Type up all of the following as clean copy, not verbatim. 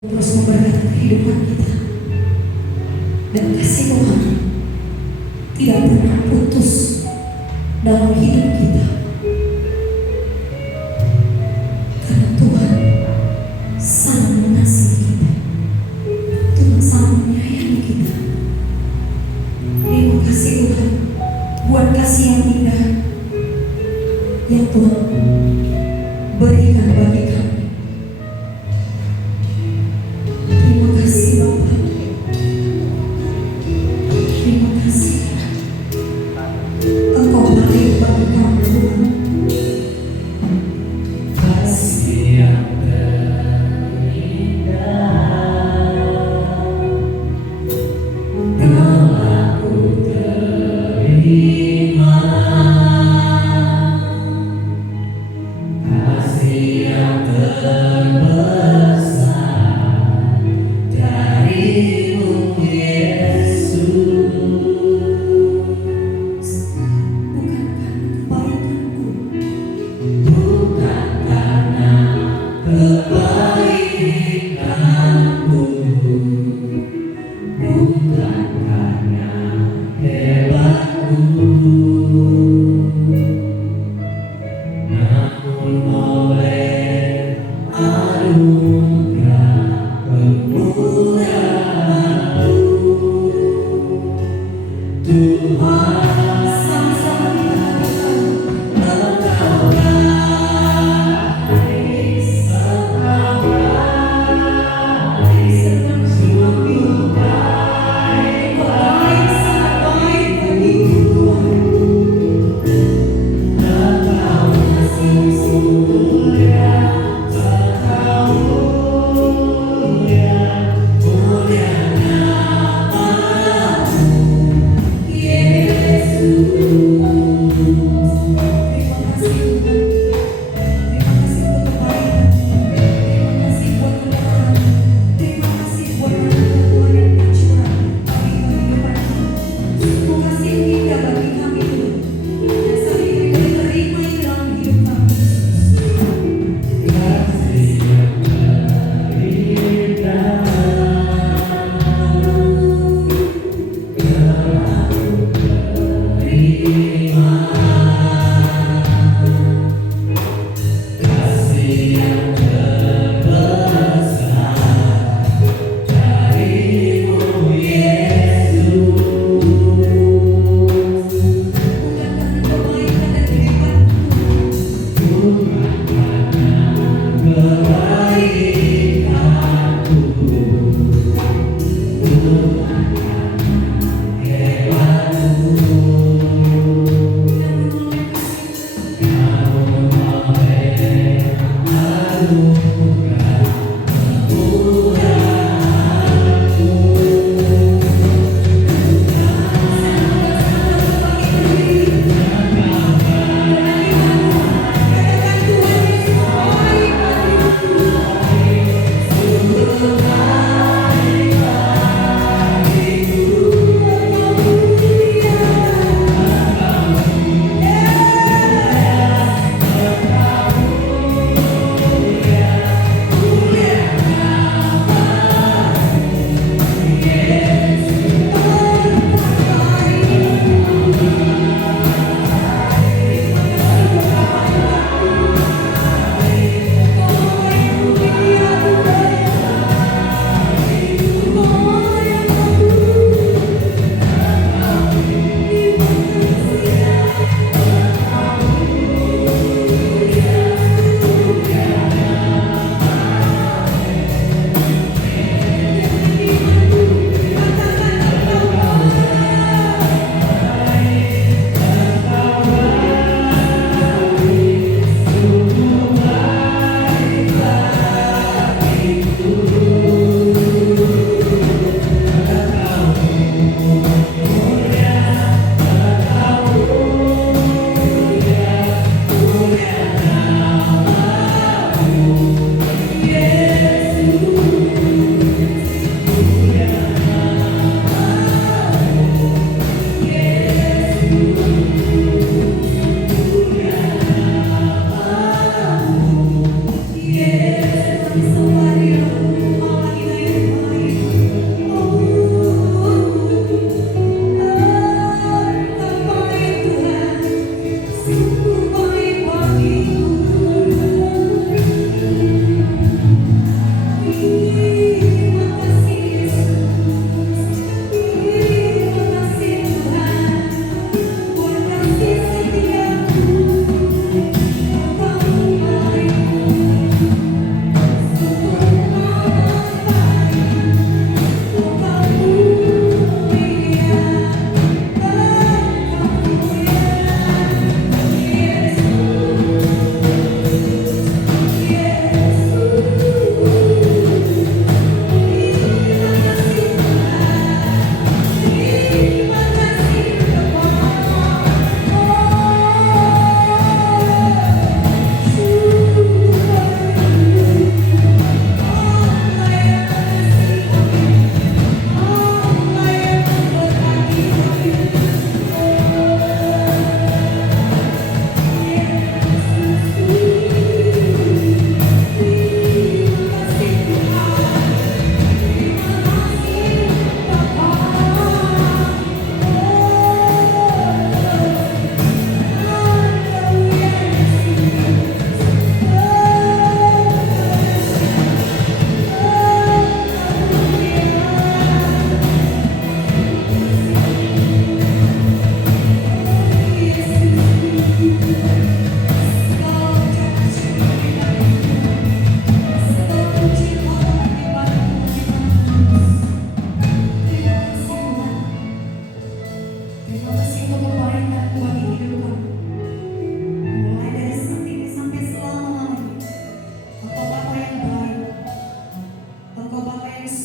terus memberkati kehidupan kita, dan kasih Tuhan tidak pernah putus dalam hidup kita, karena Tuhan sangat mengasihi kita, Tuhan sangat menyayangi kita. Terima kasih Tuhan buat kasih yang indah yang Tuhan berikan bagi kami. Terima kasih Bapa, terima kasih Engkau baik bagi kami Tuhan. Kasih yang terindah telah ku terima, kasih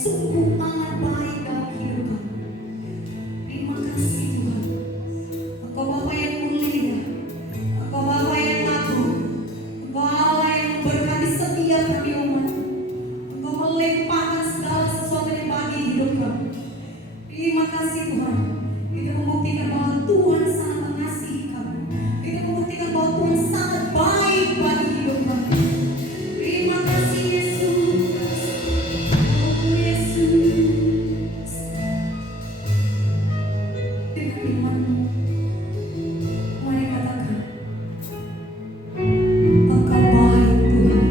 sungguh amat baik dalam hidup kami. Terima kasih Tuhan. Engkau Bapa yang mulia, Engkau Bapa yang agung, Engkau Allah yang memberkati setiap kami umat. Engkau melimpahkan segala sesuatu yang bagi hidup kami. Terima kasih Tuhan. Kita membuktikan bahwa Tuhan sangat mengasihi kami. Kita membuktikan bahwa Tuhan sangat baik bagi hidup kami. Terima kasih Yesus. Oh Yesus. Dengan iman-Mu, mari katakan, Engkau baik Tuhan.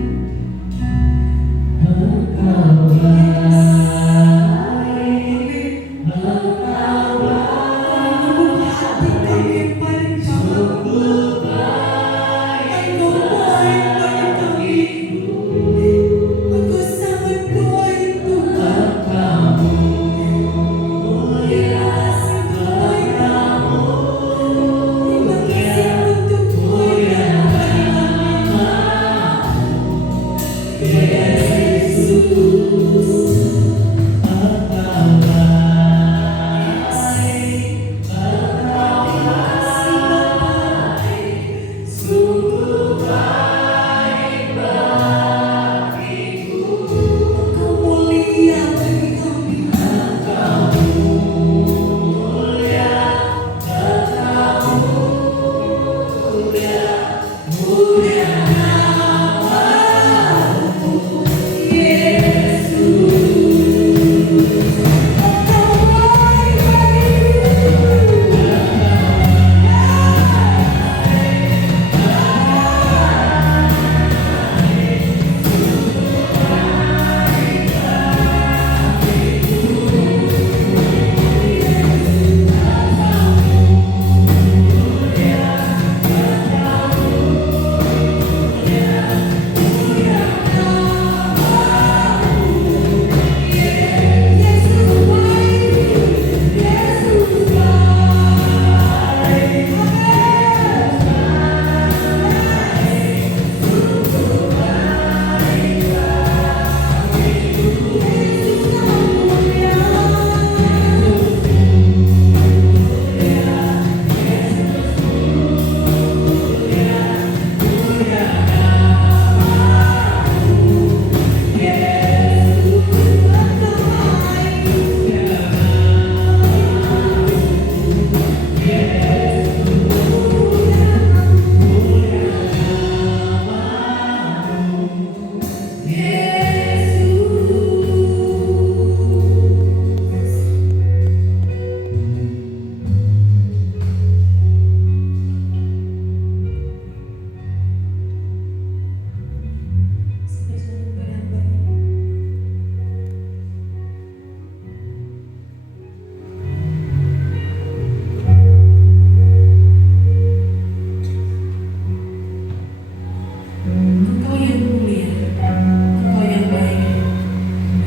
Engkau yang mulia, Engkau yang baik.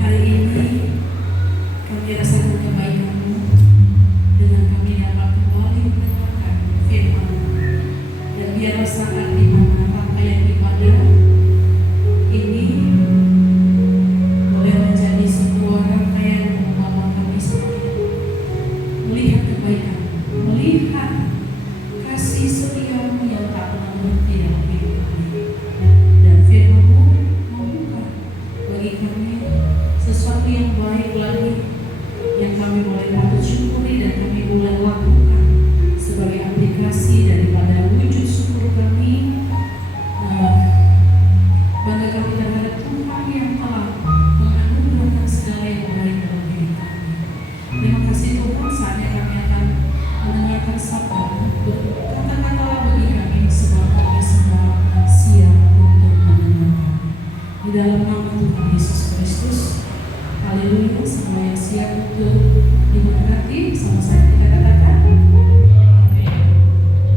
Hari ini kami rasakan kebaikan-Mu dengan kami dapat kembali mendengarkan firman-Mu. Dan biar rasakan di mana rangkaian ibadah ini boleh menjadi sebuah rangkaian yang membawa kami semuanya melihat kebaikan, melihat kasih setia-Mu yang tak pernah berhenti dalam hidup kami. Dan firman-Mu membuka bagi kami sesuatu yang baik lagi yang kami boleh patut syukuri dan kami boleh lakukan sebagai aplikasi daripada wujud syukur kami, bangga kami terhadap Tuhan yang telah menganugerahkan segala yang baik dalam hidup kami. Terima kasih Tuhan, saatnya kami akan mendengarkan sabda-Mu. Kata-katalah bagi kami sebab kami sedang siap untuk mendengarkan. Di dalam nama Tuhan Yesus Kristus, haleluya. Semua yang siap untuk diberkati, sama saya kita katakan amin.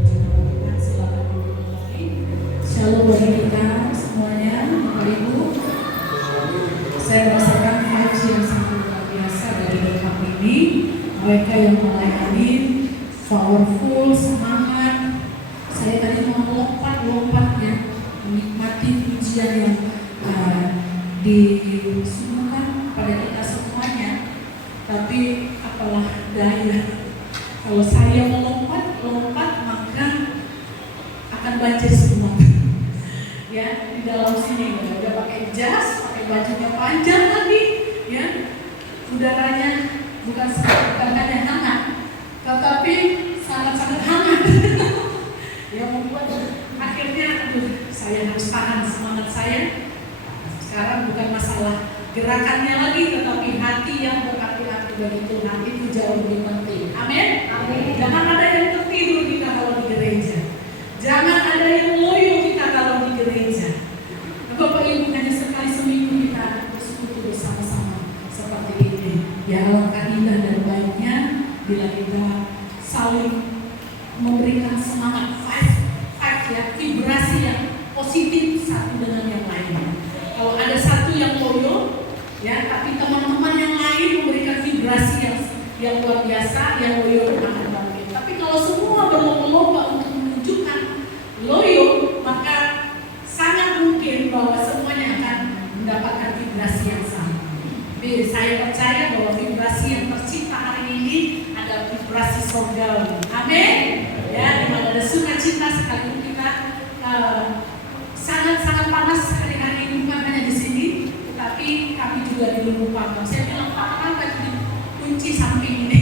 Silakan mulai. Shalom bagi kita semuanya, Bapak Ibu. Saya merasakan energi yang sangat luar biasa dari dekat ini. Mereka yang melayani powerful, semangat. Saya tadi mau lompat-lompatnya menikmati pujian yang disuguhkan pada kita semua saya. Kalau saya melompat maka akan banjir semua. Ya, di dalam sini udah pakai jas, pakai bajunya panjang lagi, ya. Udaranya bukan hanya hangat, tetapi sangat-sangat hangat. Yang membuat akhirnya saya harus tahan semangat saya. Sekarang bukan masalah gerakannya lagi, tetapi hati yang berarti-arti bagi Tuhan itu jauh lebih penting. Amin. Amin. Jangan ada yang tertidur kita kalau di gereja. Jangan ada yang loyo kita kalau di gereja. Bapak Ibu, hanya sekali seminggu kita bersekutu bersama-sama seperti ini. Ya, alangkah indah dan baiknya bila kita saling memberikan semangat five ya, vibrasi yang positif satu dengan yang lain. Kalau ada satu yang loyo, ya, tapi teman-teman yang lain memberikan vibrasi yang luar biasa, yang loyo akan bangkit. Tapi kalau semua berlomba-lomba untuk menunjukkan loyo, maka sangat mungkin bahwa semuanya akan mendapatkan vibrasi yang sama. Jadi saya percaya bahwa vibrasi yang tercipta hari ini adalah vibrasi surgawi. Amin. Ya, di mana ada sukacita sekalipun kita sangat-sangat panas hari-hari ini, bukan hanya di sini, tetapi kami juga di Lubuk Pangkal. Saya bilang, Pak, kenapa kunci samping ini?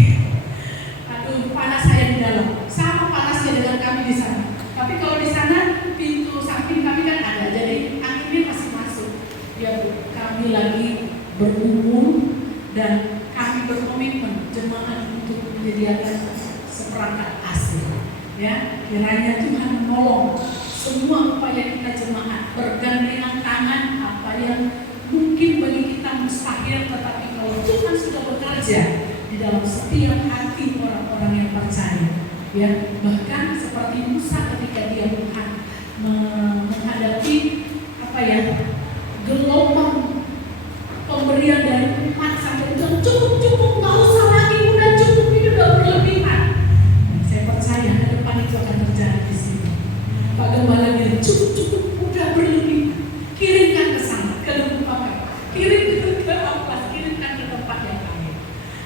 Aduh, panas saya di dalam. Sama panasnya dengan kami di sana. Tapi kalau di sana pintu samping kami kan ada, jadi anginnya masih masuk. Ya Bu, kami lagi berumur dan kami berkomitmen jemaat untuk menyediakan seperangkat AC. Ya, kiranya Tuhan menolong semua upaya kita jemaat bergandengan tangan, apa yang mungkin bagi kita mustahil, tetapi kalau Tuhan sudah bekerja di dalam setiap hati orang-orang yang percaya, ya, bahkan seperti Musa ketika dia menghadapi gelombang pemberian dari umat sampai itu cukup, nggak usah lagi, udah cukup, ini udah berlebihan. Saya percaya ke depan itu akan terjadi di sini. Pak Gembala bilang cukup, udah berlebihan. Kirimkan ke sana, ke Lubuk Pangkal. Kirimkan ke Amplas, kirimkan ke tempat yang lain.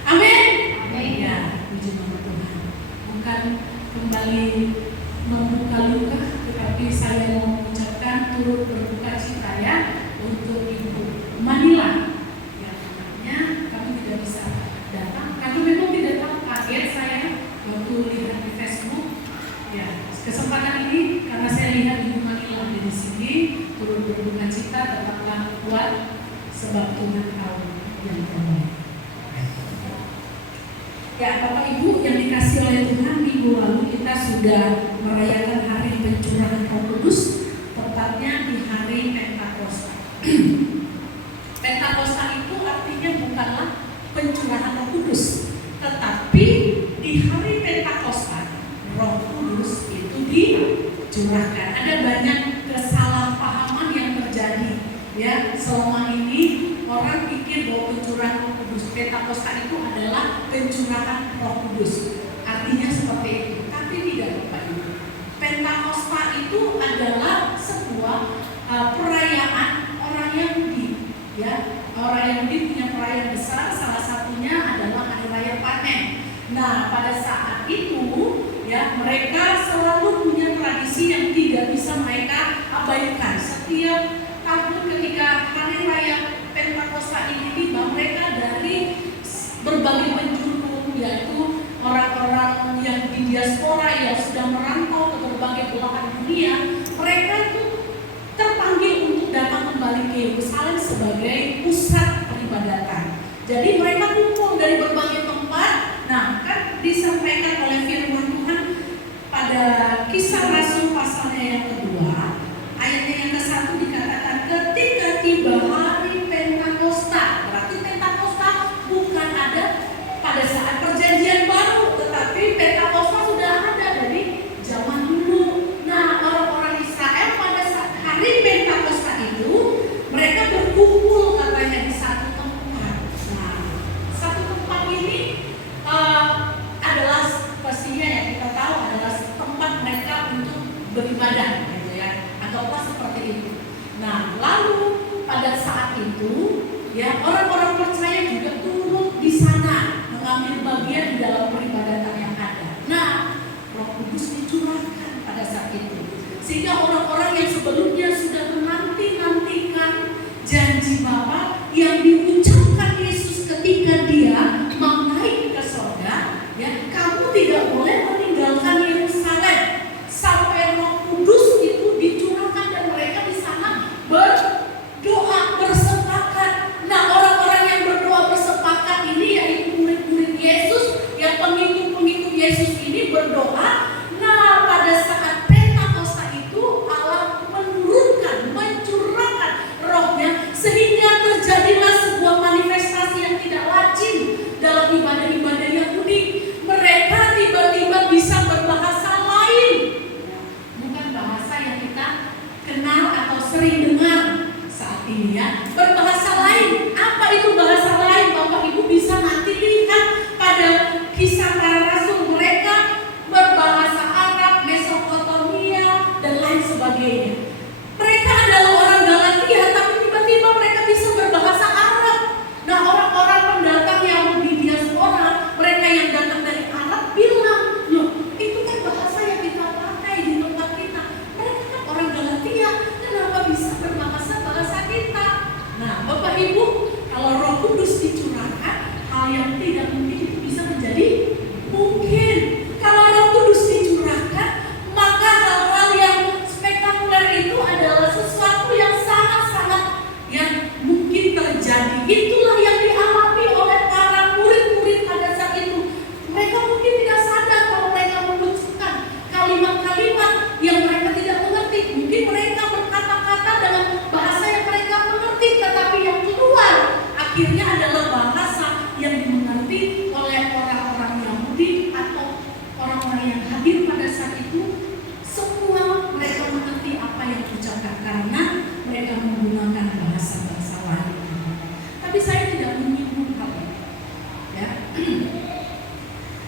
Amin. Amin. Ya, puji nama Tuhan. Bukan kembali membuka luka, tetapi saya mau mengucapkan turut berduka cita ya untuk Ibu Manila. Ya, namanya kami tidak bisa datang. Kami memang tidak tahu, kaget saya waktu lihat di Facebook. Ya, kesempatan ini karena saya lihat Ibu Manila ada di sini, turut berduka cita, tetaplah kuat sebab Tuhan tahu yang terbaik. Ya, Bapak Ibu yang dikasih oleh Tuhan, minggu lalu kita sudah merayakan hari pencurahan Roh Kudus, tepatnya di hari Pentakosta. Pentakosta itu artinya bukanlah pencurahan Roh Kudus, tetapi di hari Pentakosta Roh Kudus itu dicurahkan. Ada banyak kesalahpahaman yang terjadi ya selama ini. Orang pikir bahwa pencurahan Roh Kudus Pentakosta itu adalah pencurahan Roh Kudus, artinya seperti itu. Tapi tidak, Bapak Ibu. Pentakosta itu adalah sebuah perayaan orang Yahudi. Ya, orang Yahudi punya perayaan besar, salah satunya adalah Hari Raya Panen. Nah, pada saat itu ya mereka selalu punya tradisi yang tidak bisa mereka abaikan. Setiap tahun ketika Hari Raya Pentakosta ini tiba, mereka dari berbagai penjuru, yaitu orang-orang yang di diaspora yang sudah merantau ke berbagai belahan dunia, mereka itu terpanggil untuk datang kembali ke Yerusalem sebagai pusat peribadatan. Jadi mereka kumpul dari berbagai tempat. Nah, kan disampaikan oleh firman Tuhan pada Kisah Rasul pasalnya yang kedua, ayatnya yang ke-1 dikatakan ketika tiba hari Pentakosta. Berarti Pentakosta bukan ada pada saat perjanjian baru, tetapi Pentakosta sudah ada dari zaman dulu. Nah, orang-orang Israel pada saat hari Pentakosta itu mereka berkumpul katanya di satu tempat. Nah, satu tempat ini adalah pastinya yang kita tahu adalah tempat mereka untuk beribadah, gitu ya, atau apa seperti itu. Nah, lalu pada saat itu, ya orang-orang percaya juga turut di sana mengambil bagian di dalam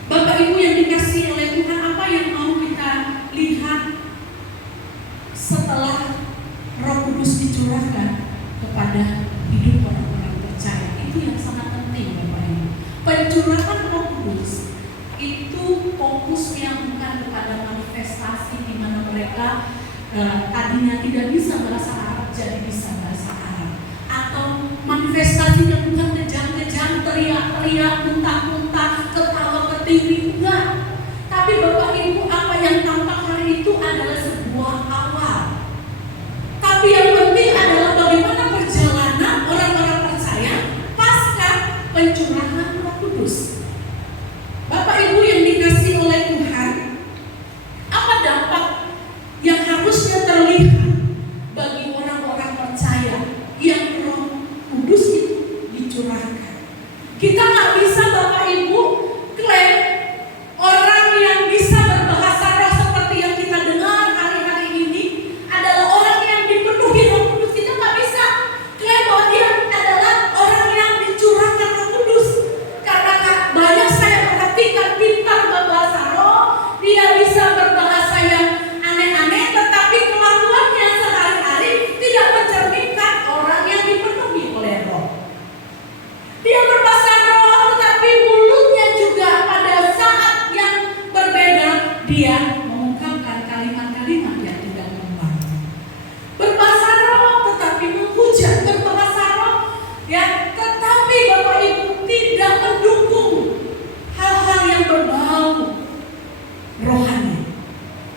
Bapak Ibu yang dikasihi oleh Tuhan, apa yang mau kita lihat setelah Roh Kudus dicurahkan kepada hidup orang-orang percaya? Itu yang sangat penting, Bapak Ibu. Pencurahan Roh Kudus itu fokusnya bukan kepada manifestasi di mana mereka tadinya tidak bisa bahasa Arab jadi bisa bahasa Arab, atau manifestasinya bukan kejang-kejang, teriak-teriak, muntah-muntah, ketawa ketiri, enggak. Tapi Bapak Ibu, apa yang tampak hari itu adalah sebuah awal. Tapi yang penting adalah bagaimana perjalanan orang-orang percaya pasca pencurahan Roh Kudus. Bapak Ibu yang dikasihi oleh Tuhan, apa dampak yang harusnya terlihat bagi orang-orang percaya yang Roh Kudus itu dicurahkan? Kita nggak bisa, Bapak Ibu, klaim orang yang bisa berbahasa roh seperti yang kita dengar hari-hari ini adalah orang yang dipenuhi Roh Kudus. Kita nggak bisa klaim bahwa dia adalah orang yang dicurahkan Roh Kudus, karena banyak saya perhatikan pintar berbahasa roh, dia bisa berbahasa yang aneh-aneh, tetapi kelakuannya sehari-hari tidak mencerminkan orang yang dipenuhi oleh roh. Dia berbahasa roh, tetapi mulutnya juga pada saat yang berbeda dia mengungkapkan kalimat-kalimat yang tidak membangun. Berbahasa roh tetapi menghujat, berbahasa roh ya, tetapi Bapak Ibu tidak mendukung hal-hal yang berbau rohani.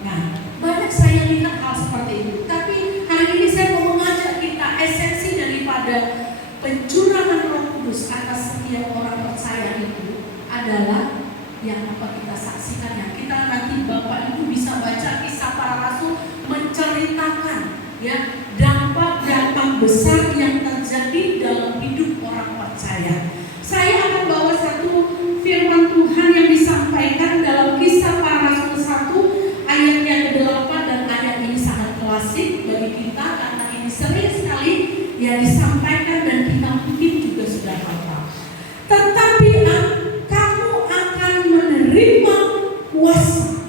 Nah, banyak saya lihat hal seperti itu. Tapi hari ini saya mau mengajak kita, esensi daripada pencurahan Roh Kudus atas setiap orang percaya itu adalah yang apa kita saksikan, yang kita nanti Bapak Ibu bisa baca Kisah Para Rasul menceritakan ya dampak-dampak besar yang terjadi dalam hidup orang percaya. Saya akan bawa satu firman Tuhan yang disampaikan dalam Kisah Para Rasul 1 ayat yang ke-8, dan ayat ini sangat klasik bagi kita karena ini sering sekali yang disampaikan dan kita mungkin juga sudah hafal. Tetapi kamu akan menerima kuasa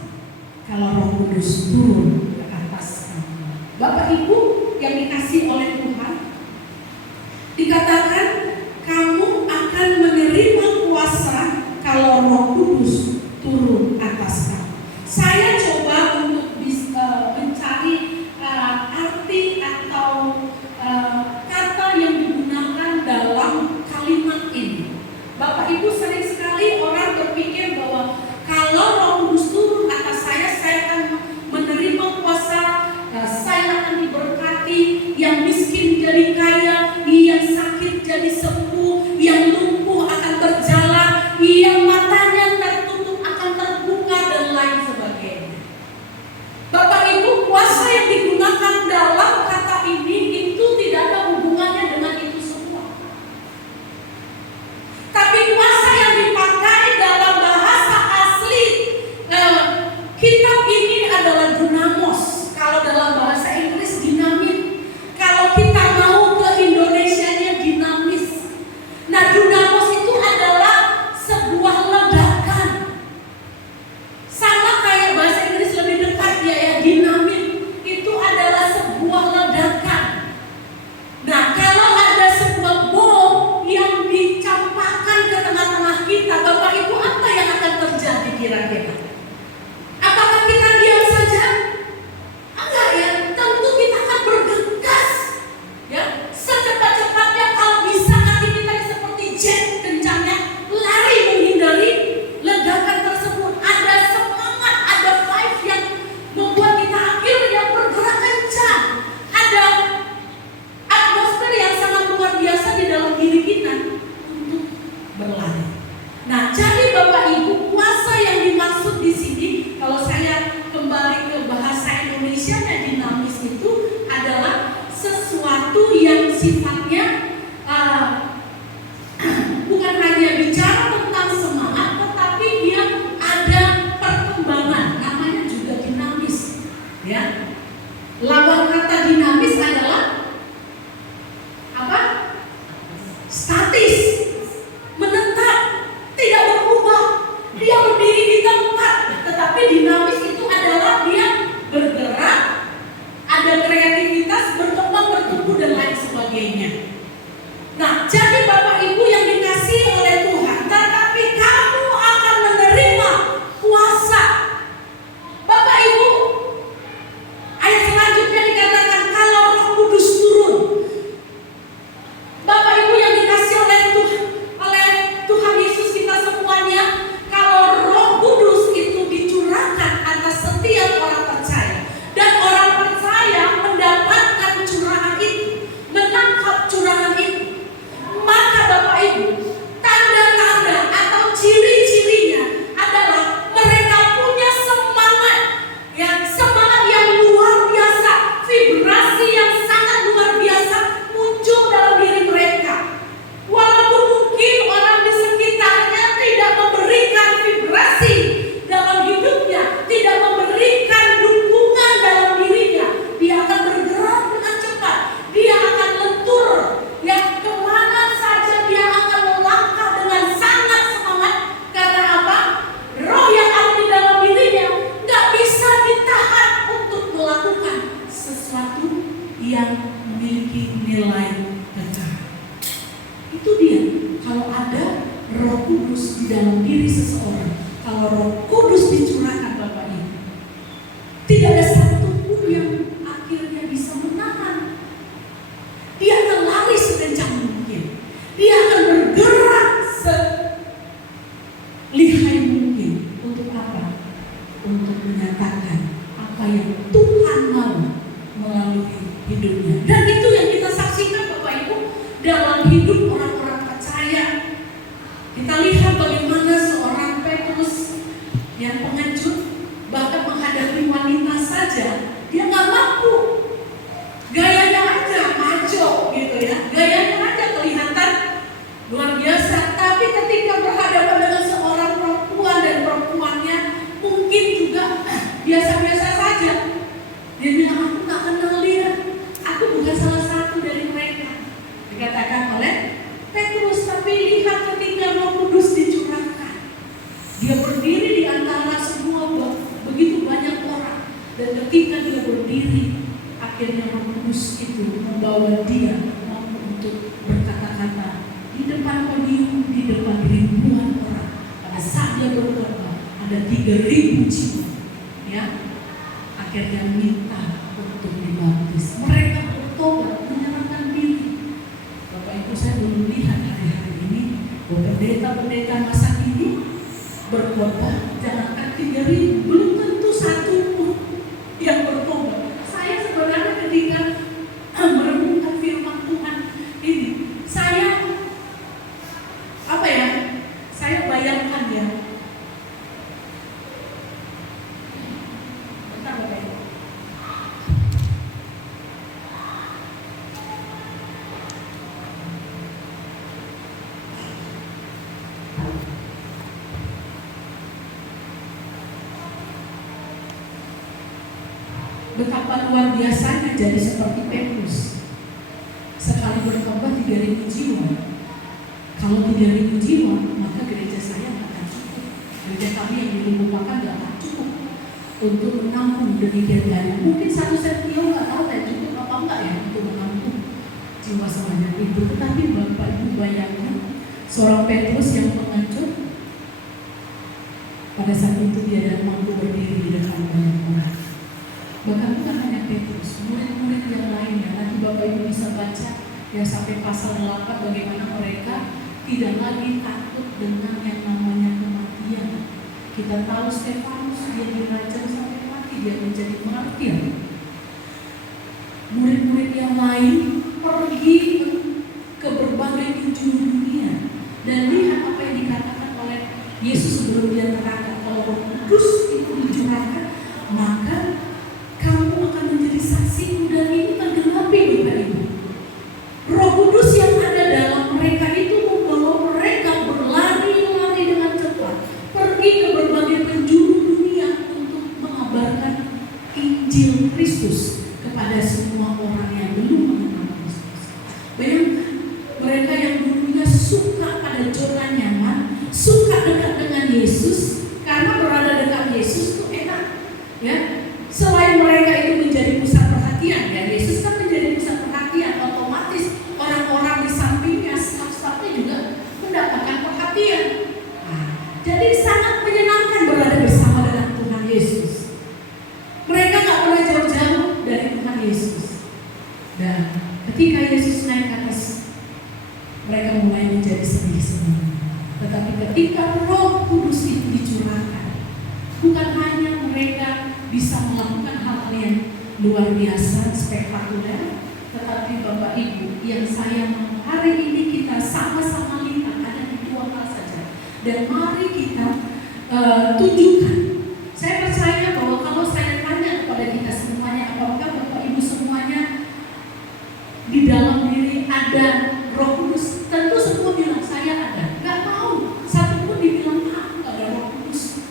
kalau Roh Kudus turun ke atas kamu. Bapak Ibu yang dikasihi oleh Tuhan, dikatakan kamu akan menerima kuasa kalau Roh Kudus turun atas kamu. Saya coba untuk mencari arti atau kata yang digunakan dalam kalimat ini. Bapak Ibu, sering sekali orang berpikir bahwa kalau Roh Kudus turun atas saya akan menerima kuasa, saya akan diberkati, yang miskin jadi kaya, yang sakit jadi sembuh, yang lumpuh akan berjalan, yang matanya tertutup akan terbuka, dan lain sebagainya. Bapak Ibu, kuasa yang digunakan dalam kata ini itu tidak ada hubungannya dengan itu semua. Tapi kuasa yang dipakai dalam bahasa asli kitab ini adalah dunamos. Kalau dalam bahasa Inggris dinamit. Kalau kita mau ke Indonesianya dinamis. Nah, dunamos itu adalah sebuah ledakan. Sama kayak bahasa Inggris lebih dekat ya, dinamit itu adalah sebuah ledakan. Nah, kalau ada sebuah bom yang dicampakkan ke tengah-tengah kita, Bapak Ibu, apa yang akan terjadi kira-kira? Apakah kita diam saja? Enggak ya, tentu kita akan bergegas ya, secepat-cepatnya kalau bisa nanti kita seperti jet kencangnya lari menghindari ledakan tersebut. Ada semangat, ada five yang membuat kita akhirnya bergerak kencang. Ada atmosfer yang sangat luar biasa di dalam diri kita untuk berlari. Nah, jadi Bapak Ibu, kuasa yang dimaksud di sini, kalau saya kembali ke bahasa Indonesia, dinamis itu adalah sesuatu yang sifatnya bukan hanya bicara tentang semangat, tetapi dia ada perkembangan, namanya juga dinamis. Ya, lawan kata dinamis adalah apa? Statis, menetap. Kudus di dalam diri seseorang, kalau Roh Kudus dicurahkan Bapak Ibu, tidak ada satupun yang akhirnya bisa menahan. Dia akan lari sekencang mungkin. Dia akan bergerak selihai mungkin. Untuk apa? Untuk menyatakan apa yang Tuhan mau melalui hidupnya. Dan itu yang kita saksikan Bapak Ibu dalam hidup orang-orang percaya. Kita lihat bagaimana seorang Petrus yang pengecut, bahkan menghadapi wanita saja dia nggak mampu. Gayanya aja maco gitu ya, gayanya aja kelihatan luar biasa. Tapi ketika berhadapan dengan seorang perempuan dan perempuannya mungkin juga biasa-biasa saja, dia bilang aku nggak kenal dia, aku bukan salah satu dari mereka, dikatakan oleh Petrus. Tapi lihat ketika Roh Kudus dicurahkan, dia berdiri di antara semua begitu banyak orang, dan ketika dia berdiri, akhirnya Roh Kudus itu membawa dia mampu untuk berkata-kata di depan podium, di depan ribuan orang. Pada saat dia berkhotbah, ada 3.000 jiwa, ya, akhirnya minta untuk dibaptis. Mereka bertobat, menyerahkan diri. Bapak Ibu, saya belum lihat hari-hari ini bahwa pendeta-pendeta masa ini berkhotbah, jangankan 3.000, belum tentu satu pun yang bertobat. Saya sebenarnya ketika merenungkan firman Tuhan ini, saya bayangkan ya. Bentar Bapak Ibu. Betapa luar biasanya jadi seperti Petrus. Sekali berkhotbah 3.000 jiwa. Kalau 3.000 jiwa, maka gereja saya akan cukup. Gereja kami yang dilupakan tidak akan cukup untuk menampung demikian banyak. Mungkin satu setio nggak tahu saya cukup apa enggak ya untuk menampung jiwa sebanyak itu. Tetapi Bapak Ibu bayangkan seorang Petrus yang pengecut, pada saat itu dia tidak mampu berdiri di depan banyak orang. Bahkan bukan hanya Petrus, murid-murid yang lainnya. Nanti Bapak Ibu bisa baca yang sampai pasal 8 bagaimana mereka tidak lagi takut dengan yang namanya kematian. Kita tahu Stefanus dia dirajam sampai mati, dia menjadi martir. Murid-murid yang lain pergi ke berbagai penjuru dunia, dan lihat apa yang dikatakan oleh Yesus sebelum dia neraka. Kalau Roh Kudus itu dicurahkan, maka kamu akan menjadi saksi, dan ini menggenapi Bapak Ibu. Roh Kudus yang ada dalam mereka itu membawa mereka berlari-lari dengan cepat, pergi ke berbagai penjuru dunia untuk mengabarkan Injil Kristus kepada semua orang yang belum mengenal Kristus. Bayangkan, mereka yang dulunya suka pada zona nyaman, suka dekat dengan Yesus, karena berada dekat Yesus itu enak, ya. Selain mereka itu menjadi pusat perhatian, ya, Yesus kan menjadi pusat perhatian, otomatis orang-orang di sampingnya, staf-stafnya juga mendapatkan perhatian. Jadi sangat menyenangkan berada bersama dengan Tuhan Yesus. Mereka gak pernah jauh-jauh dari Tuhan Yesus. Dan ketika Yesus naik ke atas, mereka mulai menjadi sedih semua. Tetapi ketika Roh Kudus itu dicurahkan, bukan hanya mereka bisa melakukan hal-hal yang luar biasa, spektakuler, tetapi Bapak Ibu, yang saya mau hari ini kita sama-sama lihat ada di 2 hal saja. Dan mari kita tunjukkan. Saya percaya bahwa kalau saya tanya kepada kita semuanya, apakah Bapak Ibu semuanya di dalam diri ada Roh Kudus? Tentu semua bilang saya ada. Gak mau satu pun dibilang aku gak ada Roh Kudus.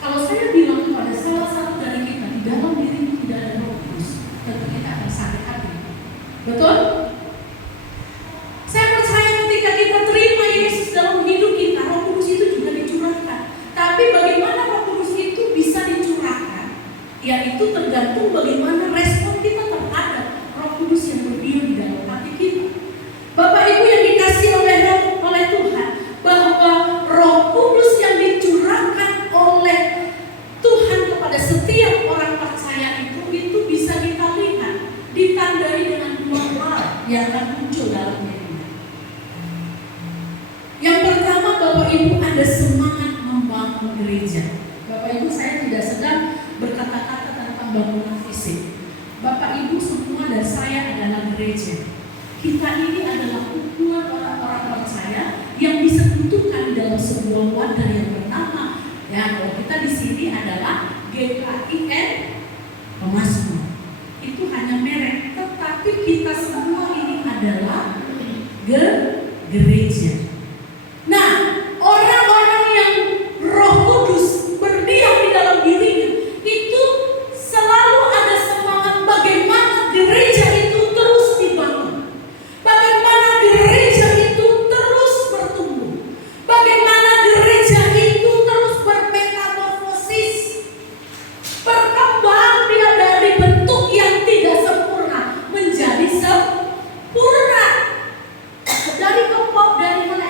Kalau saya bilang kepada salah satu dari kita di dalam diri tidak ada Roh Kudus, tentu kita akan sakit hati. Betul? Saya percaya ketika kita terima Yesus dalam hidup kita, Roh Kudus itu juga dicurahkan. Tapi bagaimana Roh Kudus Bapak Ibu ada semangat membangun gereja. Bapak Ibu, saya tidak sedang berkata-kata tentang bangunan fisik. Bapak Ibu semua dan saya adalah gereja. Kita ini adalah kumpulan orang-orang percaya yang disekutukan dalam sebuah wadah yang bernama, ya kalau kita di sini adalah GKIN Pemasmur. Itu hanya merek, tetapi kita semua ini adalah gereja. Nah, orang-orang yang Roh Kudus berdiam di dalam dirinya itu selalu ada semangat bagaimana gereja itu terus dibangun, bagaimana gereja itu terus bertumbuh, bagaimana gereja itu terus bermetamorfosis, berkembang dia dari bentuk yang tidak sempurna menjadi sempurna.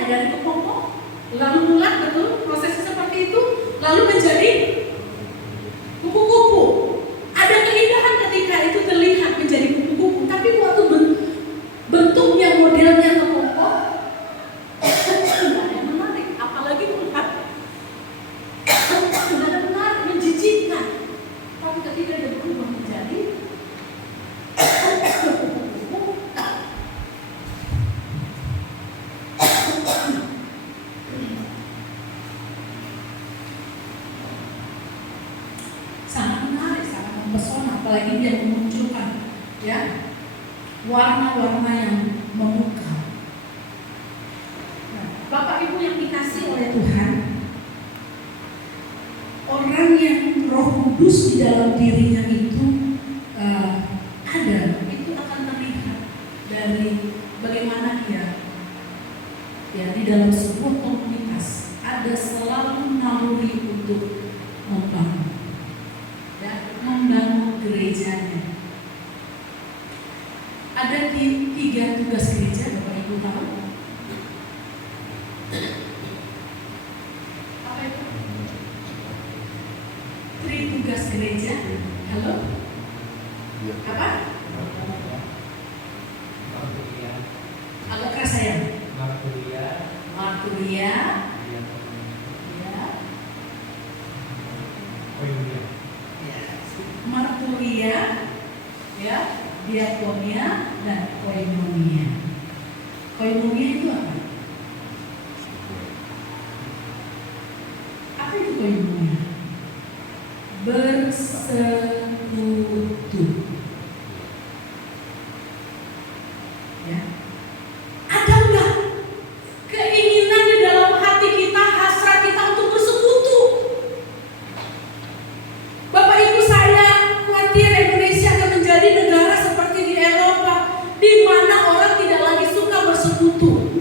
Dari kepokok lalu bulat, betul prosesnya seperti itu, lalu menjadi kupu-kupu. Ada keindahan ketika itu terlihat menjadi kupu-kupu, tapi waktu bentuknya modelnya kepokok tidak ada yang menarik, apalagi bulat, tidak ada menarik, menjijikkan. Tapi ketika dia berubah menjadi pesona, apalagi dia memunculkan ya warna-warna yang memukau. Nah, Bapak Ibu yang dikasih oleh Tuhan, orang yang Roh Kudus di dalam dirinya itu ada, itu akan terlihat dari bagaimana dia ya di dalam sebuah komunitas ada selalu naluri untuk membangun. Membangun gerejanya. Ada 3 tugas gereja, Bapak Ibu tahu? Apa itu? 3 tugas gereja. Halo? Apa? Agak keras saya. Marturia. Marturia, ya, diakonia dan koinonia. Koinonia itu apa? Apa itu koinonia? Bersekutu. Ya. Ada enggak keinginan di dalam hati kita, hasrat kita untuk bersekutu? Bapak Ibu, saya khawatir Indonesia akan menjadi negara seperti di Eropa, di mana orang tidak lagi suka bersekutu.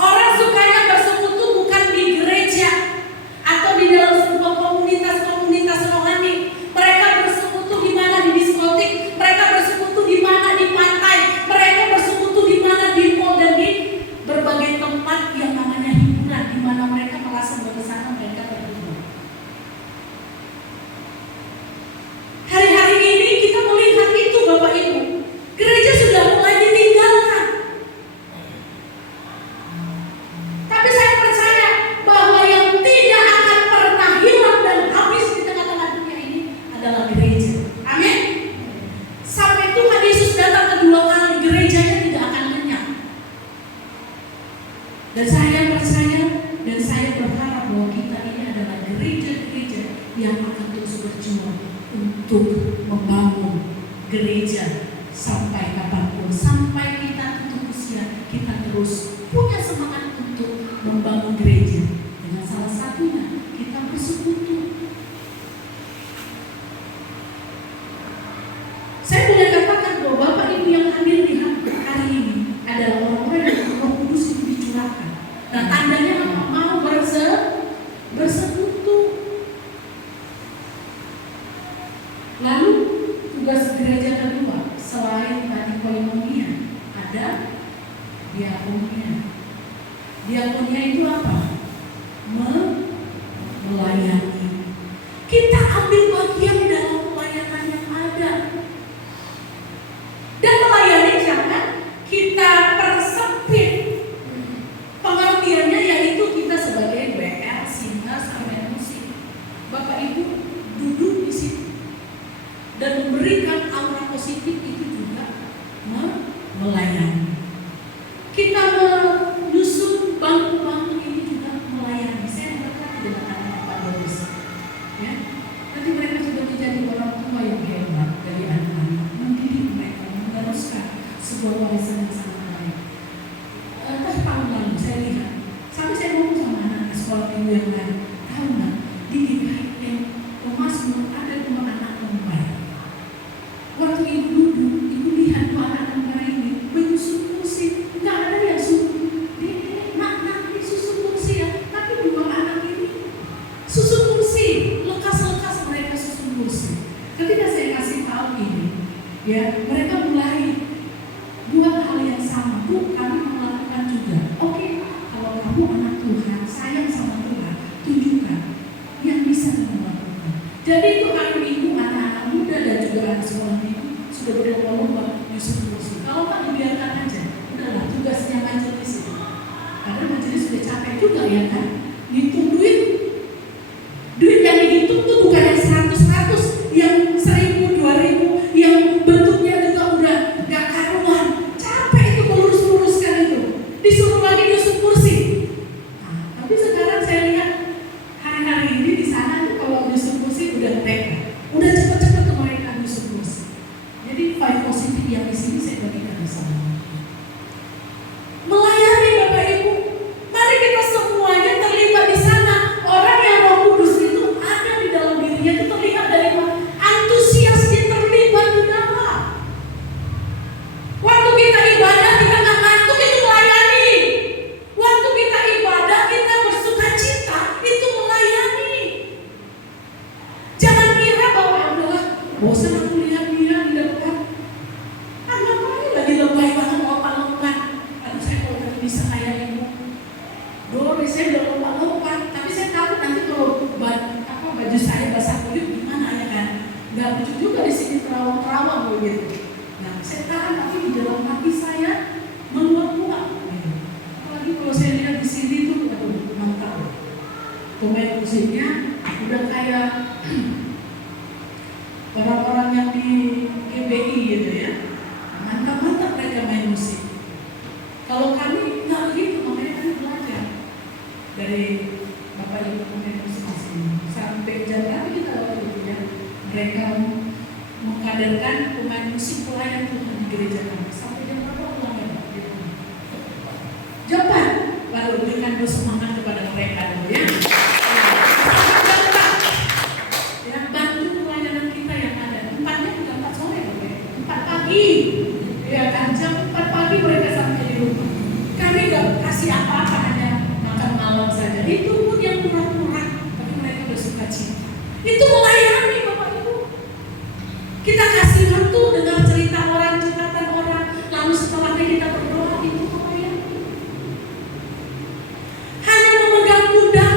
Orang sukanya bersekutu bukan di gereja atau di dalam sebuah komunitas rohani. Mereka bersekutu di mana? Di diskotik. Mereka bersekutu di mana? Di pantai. Mereka bersekutu di mana? Di mall dan di berbagai tempat yang namanya hiburan, di mana mereka merasa bahwa sana mereka terhibur. Hari-hari ini kita melihat itu, Bapak Ibu. Gereja sudah mulai ditinggalkan. Tapi saya percaya bahwa yang tidak akan pernah hilang dan habis di tengah-tengah dunia ini adalah gereja. Amin. Sampai Tuhan Yesus datang kedua kali, gerejanya tidak akan lenyap. Dan saya percaya dan saya berharap bahwa kita ini adalah gereja-gereja yang akan terus berjuang untuk membangun gereja sampai kapanpun, sampai kita tutup usia, kita terus punya semangat untuk membangun gereja. Dengan salah satunya kita bersekutu. Saya boleh katakan bahwa Bapak Ibu yang hadir di hari ini adalah orang-orang yang Roh Kudus itu dicurahkan. Nah, tandanya apa? Mau bersekutu. Lalu tugas gereja kedua selain tadi koinonia ada diakonia. Diakonia itu apa? Melayani. Kita ambil bagian dalam pelayanan yang ada. Dan melayani jangan kita persempit. Pengertiannya yaitu kita sebagai yang lain. Tahu nggak? Di GKIM Pemazmur ada 2 anak kembar. Waktu ibu duduk, ibu lihat 2 anak kembar ini menyusun kursi. Nggak ada yang suruh nak susun kursi ya. Tapi 2 anak ini susun kursi, lekas-lekas mereka susun kursi. Ketika saya kasih tahu ini, ya mereka mulai buat hal yang sama. Bu, kami melakukan juga. Oke, kalau kamu anak Tuhan, sayang sama Tuhan, tunjukkan yang bisa kamu lakukan. Jadi itu hari Minggu anak-anak muda dan juga anak sekolah minggu sudah berlomba-lomba nyusun kursi. Kalau tak dibiarkan aja, udahlah tugasnya majelis itu. Karena majelis sudah capek juga ya kan, ngitung duit yang dihitung tuh bukan yang 100, yang 1.000, 2.000, yang bentuknya juga udah gak karuan. Capek itu melurus-luruskan itu. Disuruh lagi nyusun kursi. Nah, tapi sekarang saya lihat hari-hari ini di sana tuh kalau nyusun kursi udah mereka, udah cepet-cepet tuh mereka nyusun kursi. Jadi five positif yang di sini saya bagikan bersama. Melayani Bapak Ibu, mari kita semuanya terlibat di sana. Orang yang Roh Kudus itu ada di dalam dirinya itu terlihat dari antusiasnya terlibat di dalam. Waktu kita ibadah kita nggak ngantuk, itu melayani. Waktu kita ibadah kita bersuka cita, itu melayani. Jangan kira bahwa adalah bosan aku lihat dia di depan. Ngapain lagi lebay banget lompat-lompat. Aduh saya kalau nggak bisa kayak ibu. Dulu saya udah lompat-lompat, tapi saya takut nanti kalau baju saya basah kulit gimana ya kan? Nggak lucu juga di sini terawang-terawang begitu. Nah, saya tahan tapi di dalam hati saya meluap-luap. Apalagi kalau saya lihat di sini tuh, aduh mantap. Pemain musiknya udah kayak orang-orang yang di GBI gitu ya. Mantap-mantap mereka main musik. Kalau kami nggak begitu, makanya kami belajar dari Bapak Ibu pemain musik di sini. Sampai jalan kita lakukan gitu ya. Mereka mengkaderkan pemain musik pelayan Tuhan di gereja kami. Sampai jam berapa pulang ya Pak? Jam 4. Lalu berikan dulu semangat kepada mereka dulu ya. Ya, bantu pelayanan kita yang ada. 4-nya bukan 4 sore Bapak Ibu. 4 pagi. Ya kan, jam 4 pagi mereka sampai di rumah. Kami gak kasih apa-apa, hanya makan malam saja. Itu pun yang murah-murah, tapi mereka bersuka cita. Itu melayani Bapak Ibu. Kita kasih waktu dengar cerita orang, curhatan orang, lalu setelahnya kita berdoa, itu melayani. Hanya memegang pundak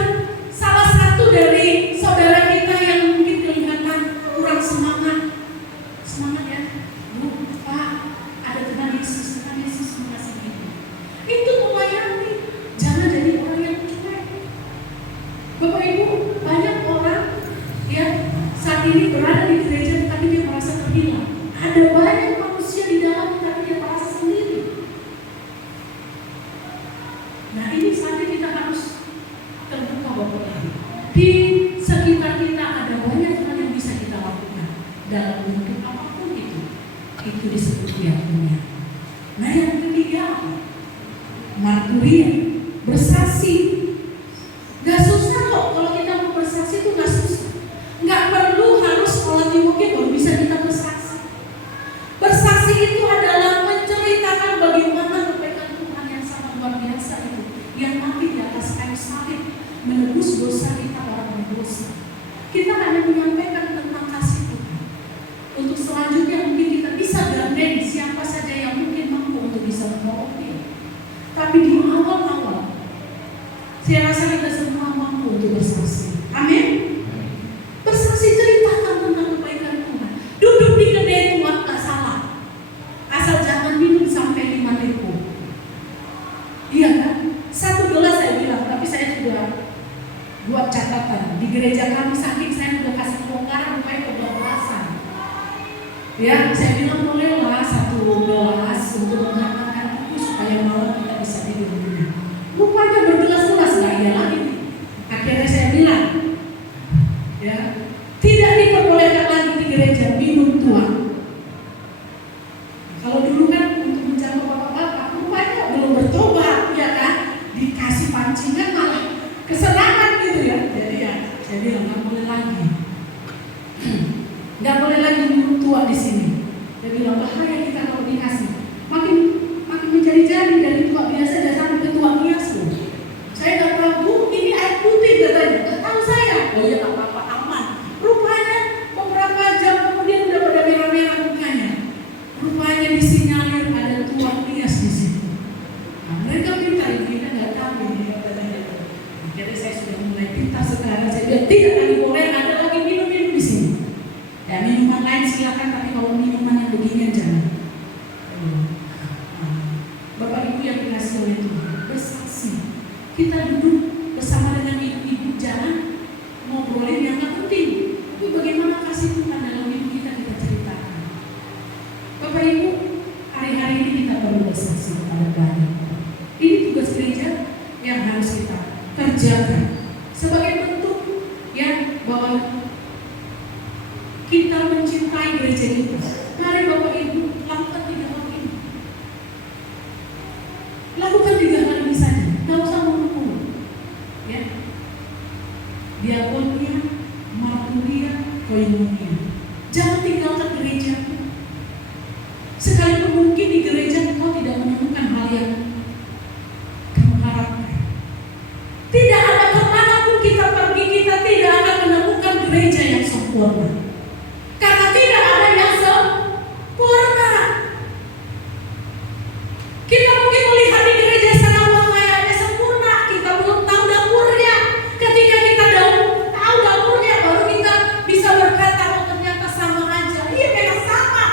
salah satu dari saudara kita yang mungkin kelihatan kurang semangat ya. Bu, Pak, ada Tuhan Yesus mengasihi kita. Itu melayani. Jangan jadi orang yang cuek. Bapak Ibu, banyak orang ya saat ini berada di gereja tapi dia merasa terhilang. Ada banyak manusia di dalam tapi dia merasa sendiri. Nah, ini saatnya kita harus terbuka Bapak Ibu. Di sekitar kita ada banyak hal yang bisa kita lakukan dalam bentuk apapun itu. Itu disebut diakonia. Nah, yang ketiga apa? Marturia, bersaksi. Gak susah kok kalau kita mau bersaksi itu gak susah. Gak perlu harus sekolah teologi baru bisa kita bersaksi. Bersaksi itu adalah menceritakan bagaimana kebaikan Tuhan yang sangat luar biasa itu, yang mati di atas kayu salib menebus dosa kita orang berdosa. Kita hanya menyampaikan tentang kasih Tuhan. Untuk selanjutnya mungkin kita bisa gandeng siapa saja yang mungkin mampu untuk bisa menolong dia. Tapi di awal-awal saya rasa kita semua mampu untuk bersaksi. Amin. Bersaksi, ceritakan tentang kebaikan Tuhan. Duduk di kedai Tuhan tak salah. Asal jangan minum sampai 5 ribu. Iya kan? 1 gelas saya bilang, tapi saya sudah buat catatan. Di gereja kami saking saya sudah kasih kelonggaran supaya kebablasan. Ya, saya bilang bolehlah 1 gelas untuk menghangatkan itu supaya malam kita bisa tidur dulu. Rupanya bergelas-gelas nggak iya lagi. Akhirnya saya bilang, ya, tidak diperbolehkan lagi di gereja minum tuak. Kalau dulu kan untuk menjangkau bapak-bapak, rupanya belum bertobat, ya kan? Dikasih pancingan malah kesenangan gitu. lagi. Nggak boleh lagi menurut tua di sini. Dia bilang bahaya kita kalau dikasih. Makin menjadi-jadi dari tua biasa dan sampai ke tua biasa. Saya nggak tahu, Bu, ini air putih katanya. Nggak tahu saya. Oh iya, nggak apa-apa, aman. Rupanya beberapa jam kemudian udah pada merah-merah mukanya. Rupanya disinyalir ada tua bias di situ. Nah, mereka minta kita nggak tahu ini katanya. Jadi saya sudah mulai pintar sekarang. Saya bilang tidak lagi boleh ada lagi minum-minum di sini. Ya minuman lain silakan, tapi kalau minuman yang beginian jangan. Bapak Ibu yang dikasih oleh Tuhan, bersaksi. Kita duduk bersama dengan ibu-ibu, jangan ngobrolin yang nggak penting. Tapi bagaimana kasih Tuhan dalam hidup kita ceritakan. Bapak Ibu, hari-hari ini kita perlu bersaksi kepada Tuhan. Ini tugas gereja yang harus kita kerjakan sebagai bentuk ya bahwa kita mencintai gereja kita. Mari Bapak Ibu lakukan 3 hal ini. Lakukan 3 hal ini saja, nggak usah muluk-muluk. Ya, diakonia, marturia, koinonia. Jangan tinggalkan gereja. Sekalipun mungkin di gereja kau tidak menemukan hal yang kamu harapkan. Tidak ada kemanapun kita pergi, kita tidak akan menemukan gereja yang sempurna. Karena tidak ada yang sempurna. Kita mungkin melihat di gereja sana wah kayaknya sempurna, kita belum tahu dapurnya. Ketika kita tahu dapurnya, baru kita bisa berkata, oh ternyata sama aja. Iya memang sama.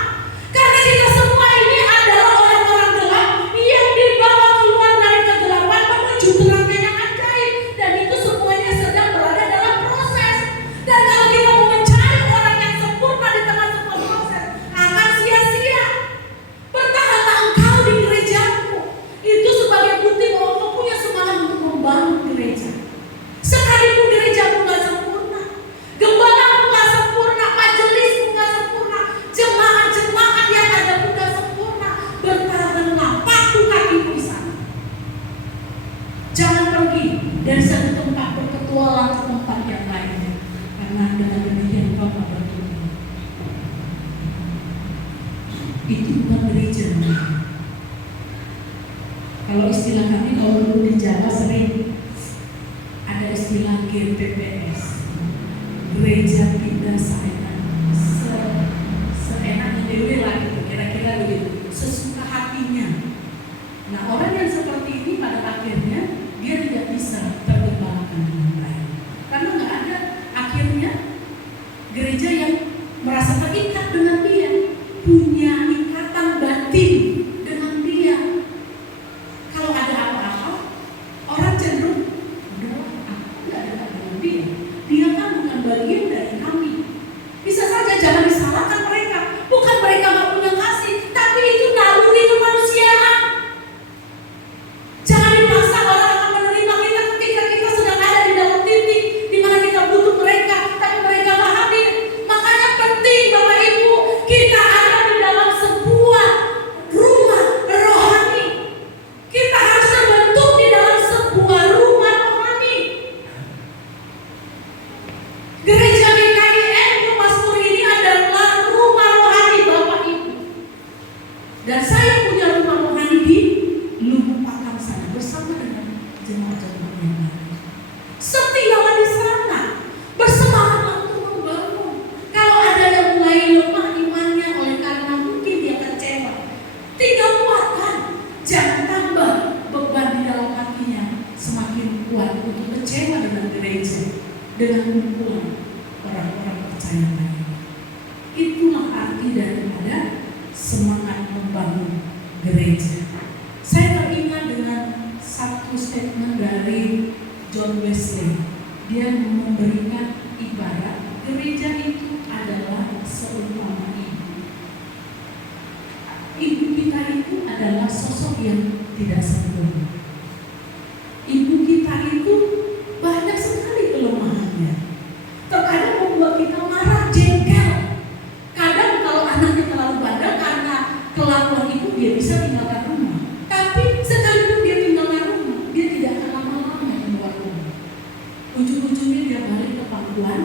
Karena kita semua ini adalah orang-orang gelap yang dibawa keluar dari kegelapan menuju terangnya yang ajaib. Dan itu semuanya sedang berada dalam proses. Dan kalau kita mau mencari orang yang sempurna di tengah semua proses, akan sia-sia. Bertahanlah engkau di gerejamu. Itu sebagai bukti bahwa engkau punya semangat untuk membangun gereja. Sekalipun gerejamu nggak sempurna, gembalamu nggak sempurna, majelismu nggak sempurna, jemaat-jemaat yang ada pun nggak sempurna, bertahanlah, paku kakimu di sana. Jangan pergi dari satu tempat berpetualang ke tempat yang lainnya, karena dengan demikian engkau tak bertumbuh. Itu bukan gereja. Kalau istilah kami, kalau dulu di Jawa sering ada istilah GPPS, gereja pindah seenaknya dewe lah gitu, kira-kira begitu, sesuka hatinya. Nah orang yang seperti ini pada akhirnya dia tidak bisa tergembalakan dengan baik, karena nggak ada akhirnya gereja yang merasa terikat dengan dia, punya ikatan batin dengan dia. Kalau ada apa-apa, orang cenderung udah aku nggak dekat dengan dia. Dia kan bukan bagian dari kami. Bisa saja jangan disalahkan mereka. Bukan mereka nggak punya kasih, tapi itu naluri kemanusiaan. Jangan dipaksa orang akan menerima kita ketika kita sedang ada di dalam titik di mana kita butuh mereka, tapi mereka nggak hadir. Makanya penting Bapak Ibu, kita ada di dalam sebuah rumah rohani. Kita harus terbentuk di dalam sebuah rumah rohani. Gereja GKIM Masmur ini adalah rumah rohani Bapak Ibu. Dan saya punya rumah rohani di Lubuk Pakam sana bersama dengan jemaat-jemaat yang lain. Setialah di sana, bersemangatlah untuk membangun. Kalau ada yang mulai lemah imannya oleh karena mungkin dia kecewa, tinggal kuatkan, jangan tambah beban di dalam hatinya semakin kuat untuk kecewa dengan gereja, dengan kumpulan orang-orang percaya lain. Itulah arti daripada semangat membangun gereja. Saya teringat dengan satu statement dari John Wesley. Dia memberikan ibarat gereja itu adalah seumpama ibu. Ibu kita itu adalah sosok yang tidak sempurna. Ibu kita itu banyak sekali kelemahannya. Terkadang membuat kita marah, jengkel. Kadang kalau anaknya terlalu bandel karena kelakuan ibu, dia bisa tinggalkan rumah. Tapi sekalipun dia tinggalkan rumah, dia tidak akan lama-lama keluar rumah. Ujung-ujungnya dia balik ke pangkuan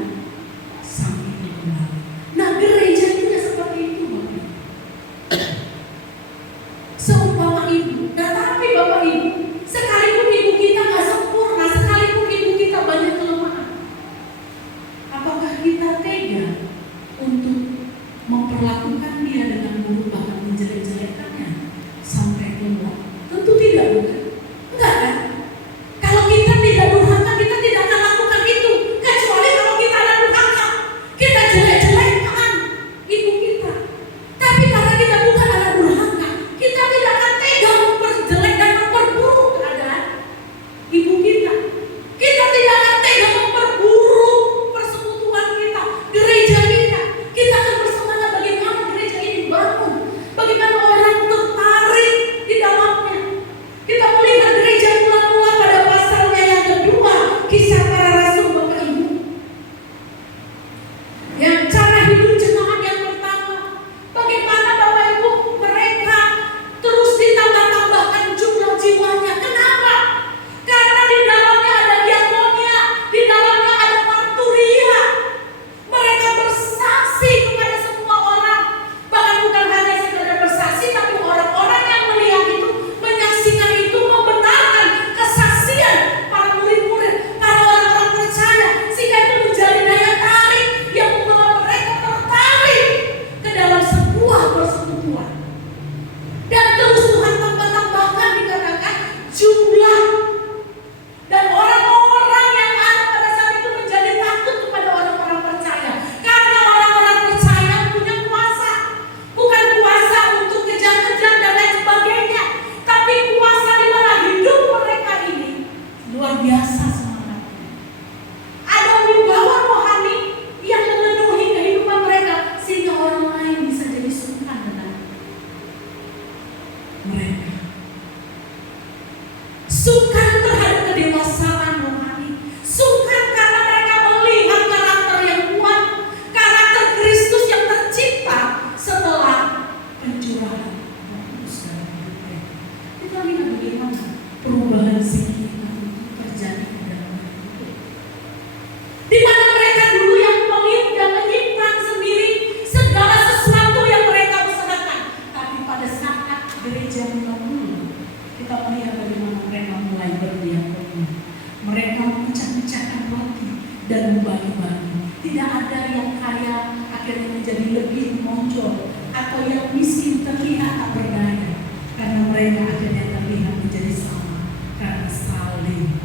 mereka memecah-mecahkan roti dan membagi-bagi. Tidak ada yang kaya akhirnya menjadi lebih menonjol atau yang miskin terlihat tak berdaya, karena mereka akhirnya terlihat menjadi sama karena saling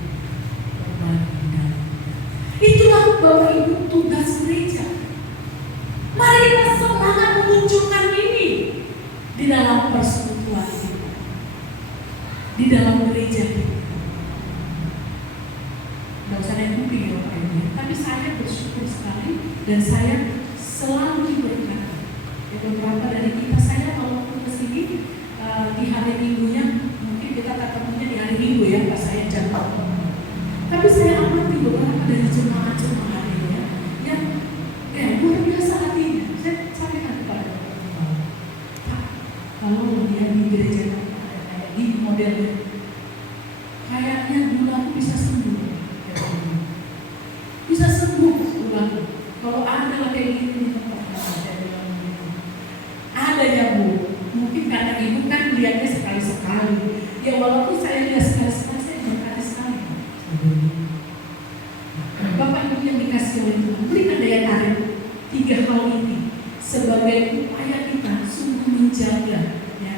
berbagi. Itulah Bapak Ibu tugas gereja. Mari kita semangat menunjukkan ini di dalam persekutuan kita, di dalam gereja kita. Tidak usah naik kuping ya Bapak Ibu, tapi saya bersyukur sekali dan saya selalu diberkati. Beberapa dari kita, saya kalau ke sini di hari Minggunya, mungkin kita ketemunya di hari Minggu ya, pas saya jadwal. Tapi saya amati beberapa dari jemaat-jemaat ini ya, yang luar biasa hatinya. Saya sampaikan kepada Pak, kalau dia di gereja kayak gini modelnya, kayaknya dulu aku bisa sembuh. Bisa sembuh ulang. Kalau ada kayak gini di tempat ada ya Bu. Mungkin karena ibu kan lihatnya sekali-sekali. Ya walaupun saya lihat sekali-sekali, saya berkati sekali. Bapak Ibu yang dikasih oleh Tuhan, berikan daya tarik 3 hal ini sebagai upaya kita sungguh menjaga ya,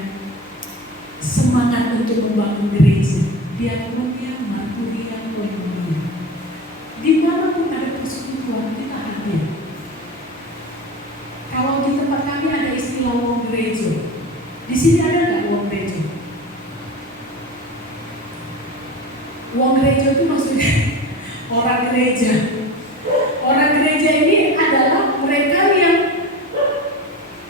semangat untuk membangun gereja. Diakonia, marturia, koinonia. Dimanapun ada persekutuan kita hadir. Kalau di tempat kami ada istilah wong gereja, di sini ada nggak wong gereja? Wong gereja itu maksudnya orang gereja. Orang gereja ini adalah mereka yang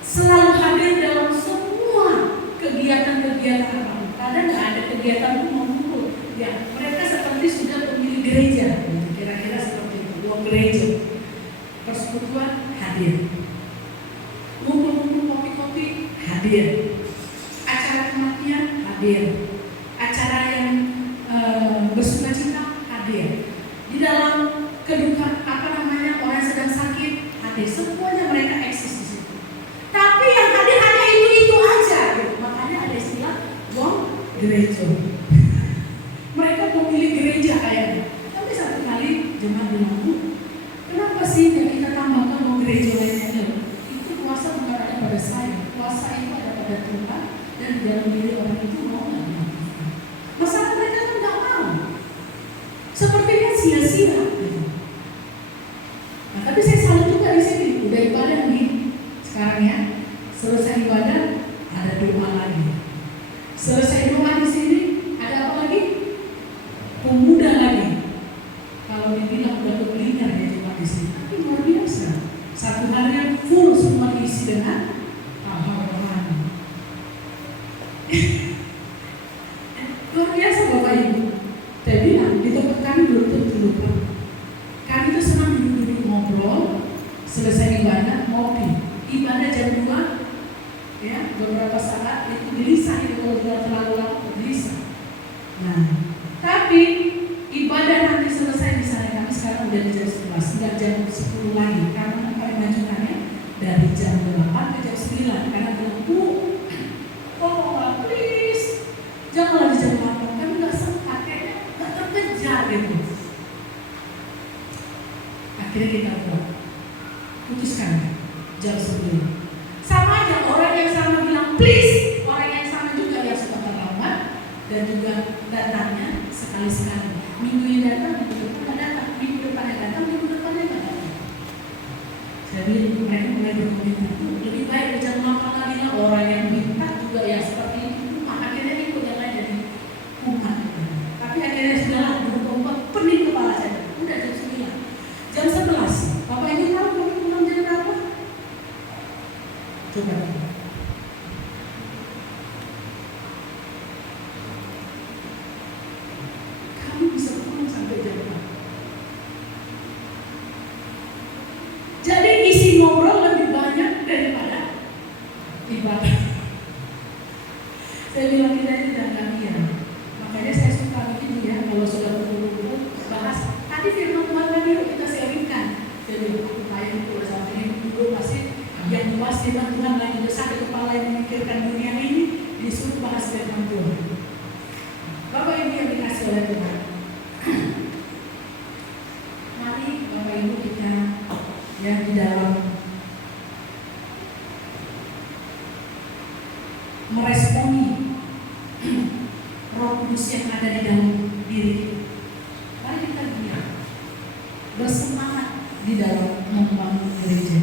selalu hadir dalam semua kegiatan-kegiatan apapun. Kadang nggak ada kegiatan pun mau ngumpul. Ya, mereka seperti sudah pemilik gereja. Kira-kira seperti itu. Wong gereja, persekutuan hadir, ngumpul-ngumpul kopi-kopi hadir, acara kematian hadir, acara yang bersukacita hadir, di dalam kedukaan orang sedang sakit hadir, semuanya mereka eksis di situ. Tapi yang hadir hanya itu aja, gitu. Makanya ada istilah wong gereja. Mereka pemilik gereja kayaknya. Tapi satu kali jemaat bilang, kenapa sih yang kita tambahkan wong gereja lainnya? Itu kuasa bukan ada pada saya, kuasa itu ada pada Tuhan dan di dalam diri orang itu mau nggak diaktifkan. Masalah mereka kan nggak mau, sepertinya sia-sia. Nah, tapi saya salut juga di sini, udah ibadah nih sekarang ya, selesai ibadah ada doa lagi, selesai doa di sini ada apa lagi? Pemuda lagi. Kalau dibilang udah keblinger ya cuma di sini, tapi luar biasa. Satu hari yang full semua diisi dengan hal-hal rohani. Luar biasa Bapak Ibu. Saya bilang di tempat kami belum tentu lupa. Kami tuh senang duduk-duduk ngobrol, selesai ibadah ngopi. Ibadah jam 2, ya beberapa saat itu gelisah itu kalau sudah terlalu lama gelisah. Nah, tapi ibadah nanti selesai misalnya kami sekarang udah di jam 11, nggak jam 10 lagi karena kami majukannya dari jam 8 ke jam 9 karena bilang Bu, tolonglah please janganlah di jam 8, kami nggak sempat, kayaknya nggak terkejar gitu. Akhirnya kita buat putuskan jam 10. Sama aja orang yang sama bilang please, orang yang sama juga yang suka terlambat dan juga datangnya sekali-sekali. Minggu ini datang, minggu depan nggak datang, minggu depannya datang, minggu depannya nggak datang. Jadi mereka mulai berkomentar tuh lebih baik jam 8 lagi lah, orang yang minta juga ya seperti itu. Akhirnya ikut yang lain jadi umat. Tapi akhirnya sudah berubah pening kepala saya. Udah jam 9, jam 11. Bapak Ibu tahu kami pulang jam berapa? Coba. Kami bisa pulang sampai jam 4. Jadi isi ngobrol lebih banyak daripada ibadah. Saya bilang kita ini tidak ya. Makanya saya suka begini ya, kalau sudah berkumpul bahas. Tadi firman Tuhan tadi kita sharingkan. Jadi aku tanya itu sampai ini dulu pasti yang bahas firman Tuhan lagi besar di kepala yang memikirkan dunia ini disuruh bahas firman Tuhan. Bapak Ibu yang dikasih oleh Tuhan, ya di dalam meresponi Roh Kudus yang ada di dalam diri kita. Mari kita lihat bersemangat di dalam membangun gereja.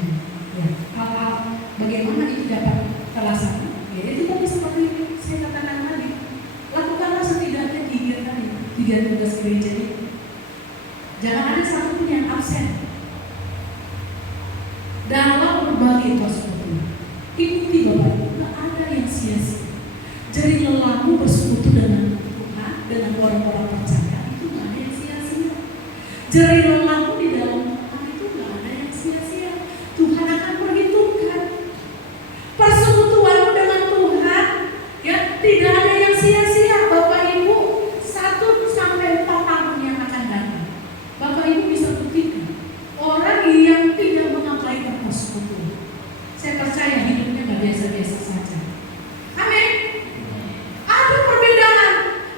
Ya, hal-hal bagaimana itu dapat terlaksana? Ya, itu tadi seperti saya katakan tadi. Lakukanlah setidaknya 3 kali, 3 tugas gereja itu. Jangan ada satupun yang absen dalam berbagai persekutuan. Ikuti Bapak, tidak ada yang sia-sia. Jadi lelahmu bersekutu dengan Tuhan, dengan orang-orang percaya, itu tidak ada yang sia-sia. Jadi lelahmu di dalam Tuhan itu tidak ada yang sia-sia. Tuhan akan perhitungkan persekutuanmu dengan Tuhan, ya tidak ada yang sia-sia. Bapak Ibu 1-4 tahun yang akan datang, Bapak Ibu bisa buktikan orang yang tidak mengabaikan persekutuan. Saya percaya hidupnya nggak biasa-biasa saja. Amin. Ada perbedaan,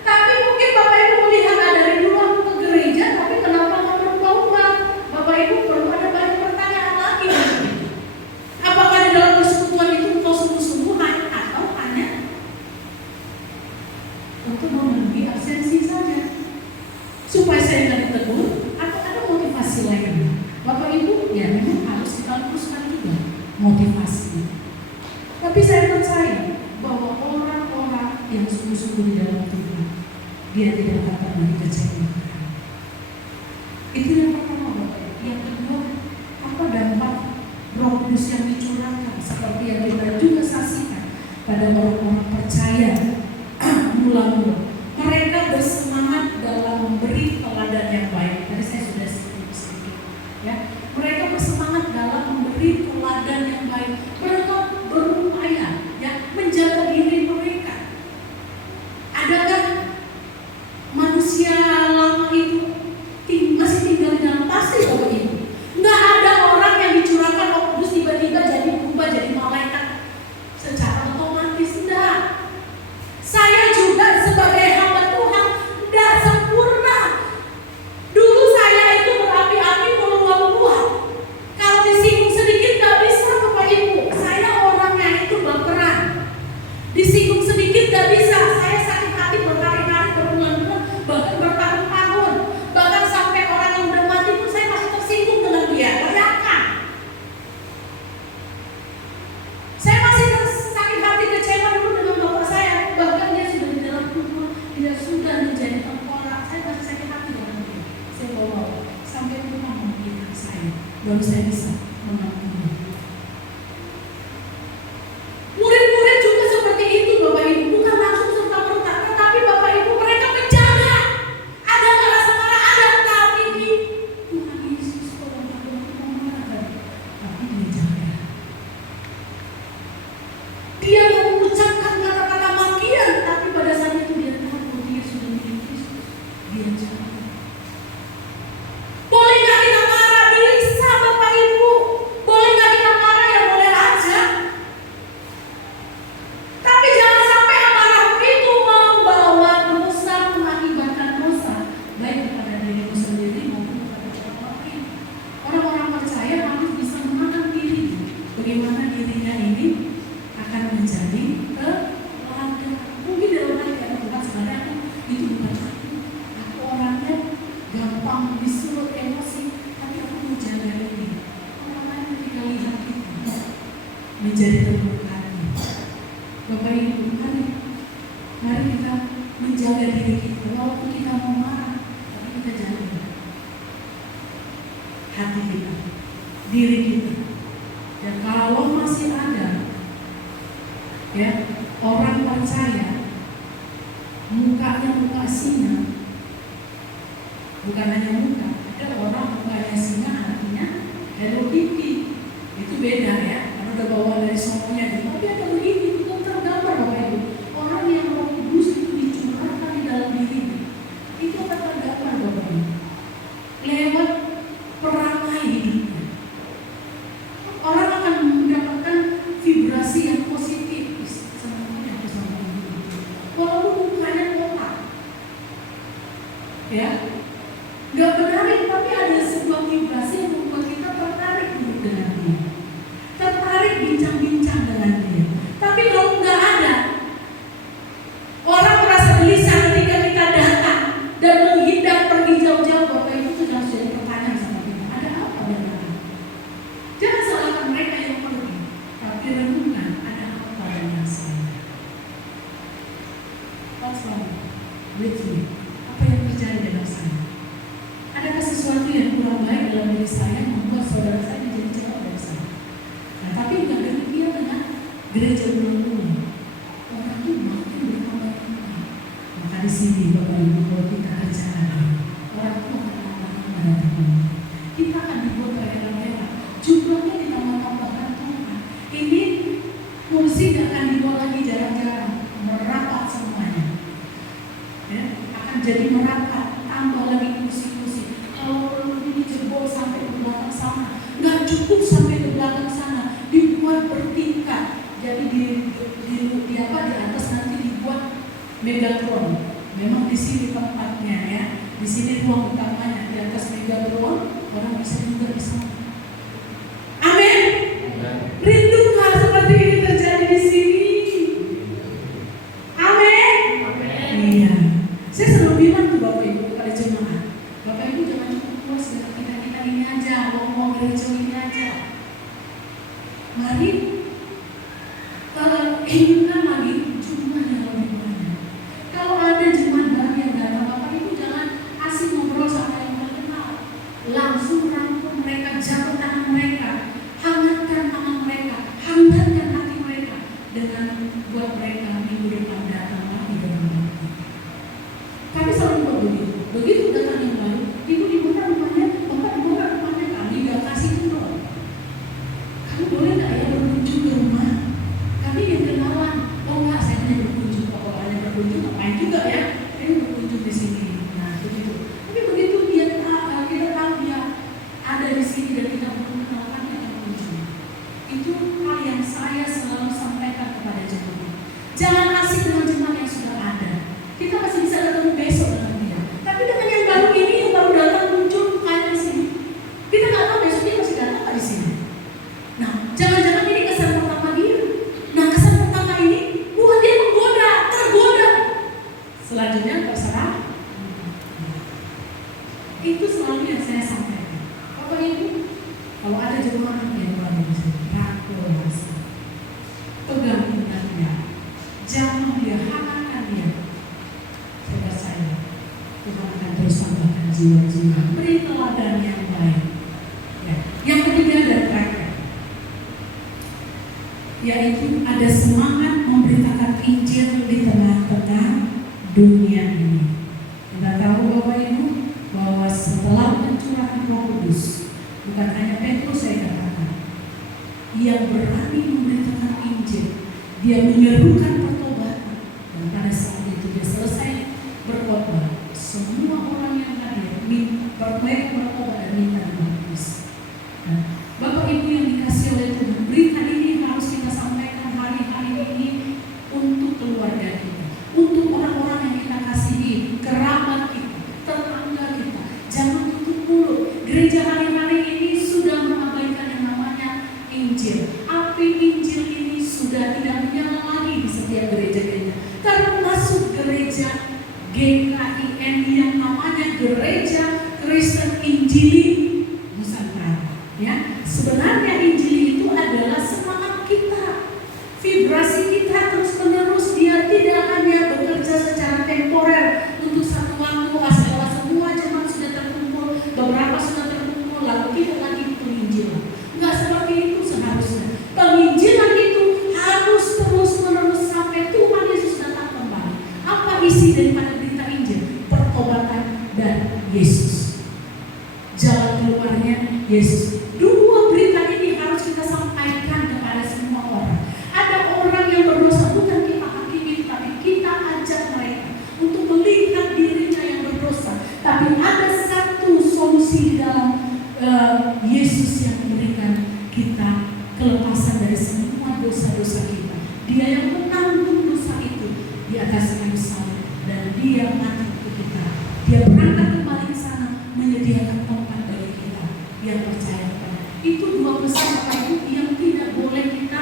tapi mungkin Bapak Ibu melihat dari dulu aku ke gereja, tapi kenapa nggak berubah-ubah? Bapak Ibu perlu ada banyak pertanyaan lagi. Apakah di dalam persekutuan itu engkau sungguh-sungguh atau hanya untuk memenuhi absensi saja? Supaya saya tidak ditegur, atau ada motivasi lain? Bapak Ibu, ya memang harus kita teruskan juga motivasi. Tapi saya percaya bahwa orang-orang yang sungguh-sungguh di dalam Tuhan, dia tidak akan pernah dikecewakan. Itu yang pertama, Bapak. Yang kedua, apa dampak Roh Kudus yang dicurahkan seperti yang kita juga saksikan pada orang-orang percaya mula-mula. Mereka bersemangat dalam memberi teladan yang baik. Tadi saya sudah sedikit, ya. Mereka bersemangat dalam memberi teladan yang baik. Mereka berupaya, ya, menjaga diri mereka. Adakah manusia lama itu masih tinggal di dalam? Pasti, Bapak Ibu. Nggak ada orang yang dicurahkan Roh Kudus tiba-tiba jadi berubah jadi malaikat secara otomatis. Enggak. Saya juga sebagai hamba Tuhan tidak sempurna. Dulu saya itu berapi-api meluap-luap. Kalau disinggung sedikit gak bisa, Bapak Ibu. Saya orangnya itu baperan. Disinggung sedikit gak bisa. Saya sakit hati berkali-kali, berbulan-bulan, bahkan bertahun-tahun. Bahkan sampai orang yang udah mati pun saya masih tersinggung dengan dia. Bayangkan. Saya masih sakit hati, kecewa dulu dengan bapak saya. Bahkan dia sudah di dalam kubur, dia sudah menjadi tengkorak. Saya masih sakit hati dengan dia. Saya bawa sampai Tuhan memberikan saya, baru saya bisa mengampuni. Murid-murid juga seperti itu, Bapak Ibu. Bukan langsung serta-merta, tetapi Bapak Ibu mereka menjaga. Ada nggak rasa marah? Ada. Tahun ini Tuhan Yesus tolong aku marah, tapi dia jaga. Dia mau mengucapkan kata-kata makian, tapi pada saat itu dia tahu bahwa dia sudah milik Kristus. Dia jaga. Boleh nggak kita marah? Bisa, Bapak Ibu. Boleh nggak kita marah? Ya boleh aja. Tapi jangan sampai amarah itu membawa dosa, mengakibatkan dosa, baik kepada dirimu sendiri maupun kepada orang lain. Orang-orang percaya harus bisa menahan diri. Bagaimana dirinya ini akan menjadi teladan. Mungkin dalam hati ada Tuhan, sebenarnya itu bukan aku. Aku orangnya gampang disuruh emosi, tapi aku menjaga diri. Orang lain ketika lihat kita menjadi terberkati. Bapak Ibu, mari kita menjaga diri kita. Walaupun kita mau marah, tapi kita jaga hati kita, diri kita. Dan kalau masih ada, ya, orang percaya mukanya muka singa, bukan hanya muka, ada orang mukanya singa artinya Hello Kitty. Itu beda, ya, karena udah bawa dari sononya gitu. Tapi ada begini, itu tergambar, Bapak Ibu. Orang yang Roh Kudus itu dicurahkan di dalam dirinya, itu akan tergambar, Bapak Ibu, lewat perangai hidupnya. Orang akan mendapatkan vibrasi yang positif. Sebenarnya aku sama ibu, walaupun mukanya kotak, ya, nggak menarik, tapi ada sebuah vibrasi yang membuat kita tertarik. bincang-bincang dengan dia. Tapi kalau nggak ada, orang merasa gelisah ketika kita datang dan menghindar pergi jauh-jauh. Bapak Ibu itu jangan jadi pertanyaan sama kita, ada apa dengan kita? Jangan salahkan mereka yang pergi, tapi renungkan ada apa dengan saya. What's wrong with me? Apa yang terjadi dalam saya? Adakah sesuatu yang kurang baik dalam diri saya membuat saudara saya menjadi jauh dari saya? Nah, tapi bukan demikian dengan gereja ulang-ulang. Orang itu makin bertambah tinggi. Maka di sini Bapak Ibu, kalau kita kerja lagi, orang itu akan tambah-tambah dari Tuhan. Kita akan dibuat daerah-daerah. Jumlahnya ditambah-tambahkan Tuhan. Ini kursi tidak akan dibuat lagi jarang-jarang, merapat semuanya. Ya, akan jadi merapat, tambah lagi kursi-kursi. Kalau ini jebol sampai ke belakang sana, nggak cukup sampai ke belakang sana, dibuat bertingkat. Jadi di atas nanti dibuat Megatron. Memang di sini tempatnya ya, di sini ruang utamanya, di atas Megatron orang bisa juga di sana. Amin. Rindukan seperti ini terjadi di sini. Amin. Iya. Saya selalu bilang ke Bapak Ibu kepada jemaat, Bapak Ibu jangan cukup puas dengan kita ini aja, ngomong gereja ini aja. Mari inginkan lagi jumlah yang lebih banyak. Kalau ada jemaat baru yang datang, Bapak Ibu jangan asik ngobrol sama yang terkenal. Langsung rangkul mereka, jatuh tangan mereka, hangatkan tangan mereka, hangatkan hati mereka dengan buat mereka minggu depan datang lagi dalam hati. Kami selalu buat begitu. Begitu datang yang baru, Ibu dibuka rumahnya, Bapak dibuka rumahnya, kami gak kasih kendor. Kamu boleh gak ya berkunjung ke rumah? Kami yang kenalan. Oh enggak, saya hanya berkunjung. Kalau hanya berkunjung, ngapain juga ya? Ini berkunjung di sini. Nah, begitu. Tapi begitu kita tahu dia ada di sini dan kita mengenalkan dia akan berkunjung. Itu hal yang saya selalu sampaikan kepada jemaat. Jangan asik dengan jemaat yang sudah ada. Kita masih bisa ketemu besok dengan dia. Tapi dengan yang baru ini, yang baru datang muncul kayak di sini. Kita nggak tahu besok dia masih datang nggak di sini. Nah, jangan-jangan ini kesan pertama dia. Nah, kesan pertama ini buat dia menggoda, tergoda. Selanjutnya terserah. Itu selalu yang saya sampaikan. Bapak Ibu, kalau ada jemaat yang baru di sini, rangkul rasa, pegang pinggang dia, jamah dia, hangatkan dia. Saya percaya Tuhan akan terus tambahkan jiwa-jiwa, beri teladan yang baik. Ya. Yang ketiga dan terakhir, yaitu ada semangat memberitakan Injil di tengah-tengah dunia ini. Kita tahu Bapak Ibu bahwa setelah pencurahan Roh Kudus, bukan hanya Petrus saya katakan, ia berani memberitakan Injil, dia menyerukan pertobatan, dan pada saat itu dia selesai berkhotbah, semua orang yang hadir mereka bertobat dan minta dibaptis. Bapak Ibu yang dikasih oleh Tuhan, berita ini harus kita sampaikan hari-hari ini untuk keluarga kita, untuk orang-orang yang kita kasihi, kerabat kita, tetangga kita. Jangan tutup mulut. Gereja hari-hari ini sudah mengabaikan yang namanya Injil. Api Injil ini sudah tidak menyala lagi di setiap gereja-gereja, termasuk gereja GKIN yang namanya Gereja Kristen Injili Nusantara. Ya, sebenarnya Injili itu adalah semangat kita, vibrasi kita terus-menerus. Dia tidak hanya bekerja secara temporer untuk satu waktu, setelah semua jemaat sudah terkumpul, beberapa sudah terkumpul, lalu kita lagi penginjilan. Enggak seperti itu seharusnya. Penginjilan itu harus terus-menerus sampai Tuhan Yesus datang kembali. Apa isi daripada berita Injil? Pertobatan dan Yesus. Jalan keluarnya Yesus. Dua berita ini harus kita sampaikan kepada semua orang. Ada orang yang berdosa, bukan kita hakimi, tapi kita ajak mereka untuk melihat dirinya yang berdosa. Tapi ada satu solusi di dalam Yesus yang memberikan kita kelepasan dari semua dosa-dosa kita. Dia yang menanggung dosa itu di atas kayu salib, dan dia mati untuk kita. Dia berangkat kembali ke sana menyediakan tempat bagi kita yang percaya kepada. Itu dua pesan Bapak Ibu yang tidak boleh kita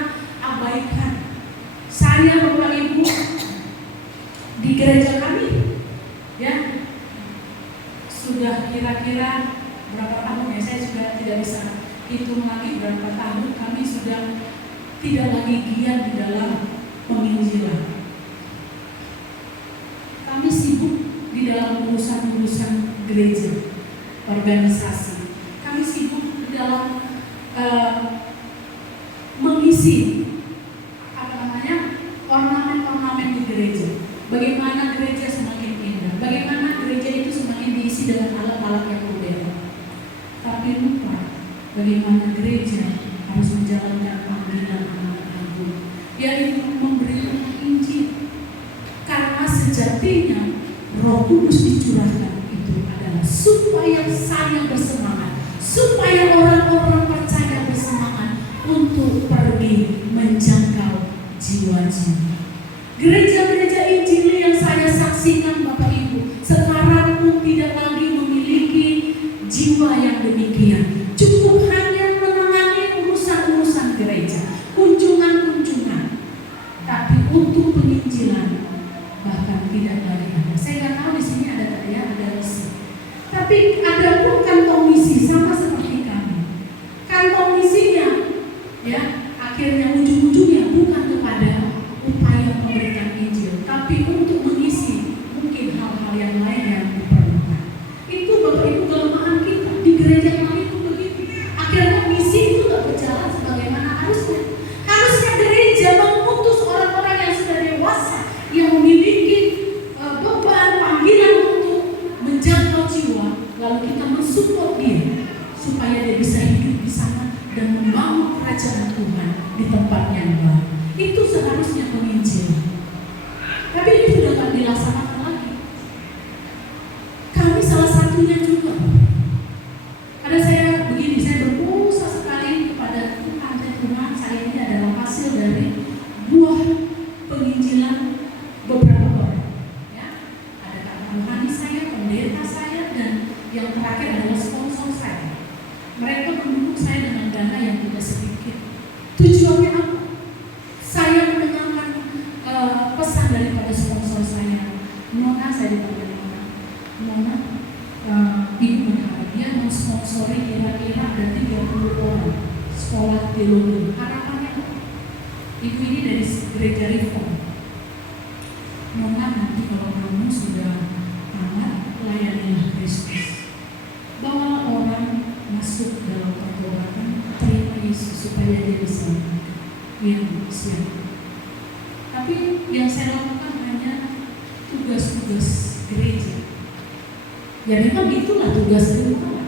berapa tahun ya, saya sudah tidak bisa hitung lagi berapa tahun kami sudah tidak lagi giat di dalam penginjilan. Kami sibuk di dalam urusan-urusan gereja, organisasi. Kami sibuk di dalam mengisi ornamen-ornamen di gereja. Bagaimana gereja semakin indah, bagaimana gereja itu semakin diisi dengan alat-alat yang modern. Tapi lupa bagaimana gereja harus menjalankan panggilan anak agung, yaitu memberikan Injil. Karena sejatinya Roh Kudus dicurahkan itu adalah supaya saya bersemangat, supaya orang-orang percaya bersemangat untuk pergi menjangkau jiwa-jiwa. Gereja-gereja Injil yang saya saksikan Bapak Ibu sekarang pun tidak lagi memiliki jiwa yang demikian. Cukup hanya menangani urusan-urusan gereja, kunjungan-kunjungan, tapi untuk penginjilan bahkan tidak lagi ada. Saya nggak tahu di sini ada tak ya, ada misi. Tapi ada pun kantong misi sama seperti kami. Kantong misinya, ya akhirnya ujung-ujungnya bukan kepada upaya pemberitaan Injil, tapi untuk mengisi mungkin hal-hal yang lain yang diperlukan. Itu Bapak Ibu kelemahan kita di gereja kami itu begitu. Akhirnya misi itu tak berjalan sebagaimana harusnya. Harusnya gereja mengutus orang-orang yang sudah dewasa, yang memiliki beban panggilan untuk menjangkau jiwa, lalu kita mensupport dia supaya dia bisa hidup di sana dan membangun kerajaan Tuhan di tempat yang baru. Itu seharusnya penginjilan. Tapi ini sudah tidak dilaksanakan lagi. Kami salah satunya juga. Ada saya begini, saya berusaha sekali kepada Tuhan, saya ini adalah hasil dari buah penginjilan beberapa orang. Ya, ada Kak Rohani saya, pendeta saya, dan yang terakhir adalah sponsor saya. Mereka mendukung saya dengan dana yang tidak sedikit. Tujuannya apa? Saya mendengarkan pesan daripada sponsor saya. Nona, saya dipanggil Nona, ibu berharap dia mensponsori kira-kira ada 30 orang sekolah teologi. Harapannya ibu ini dari gereja Reform. Nona, nanti kalau kamu sudah tamat, layanilah Kristus. Bawa orang masuk dalam pertobatan, terima Yesus supaya dia bisa yang siap. Tapi yang saya lakukan hanya tugas-tugas gereja. Ya memang itulah tugas gembala.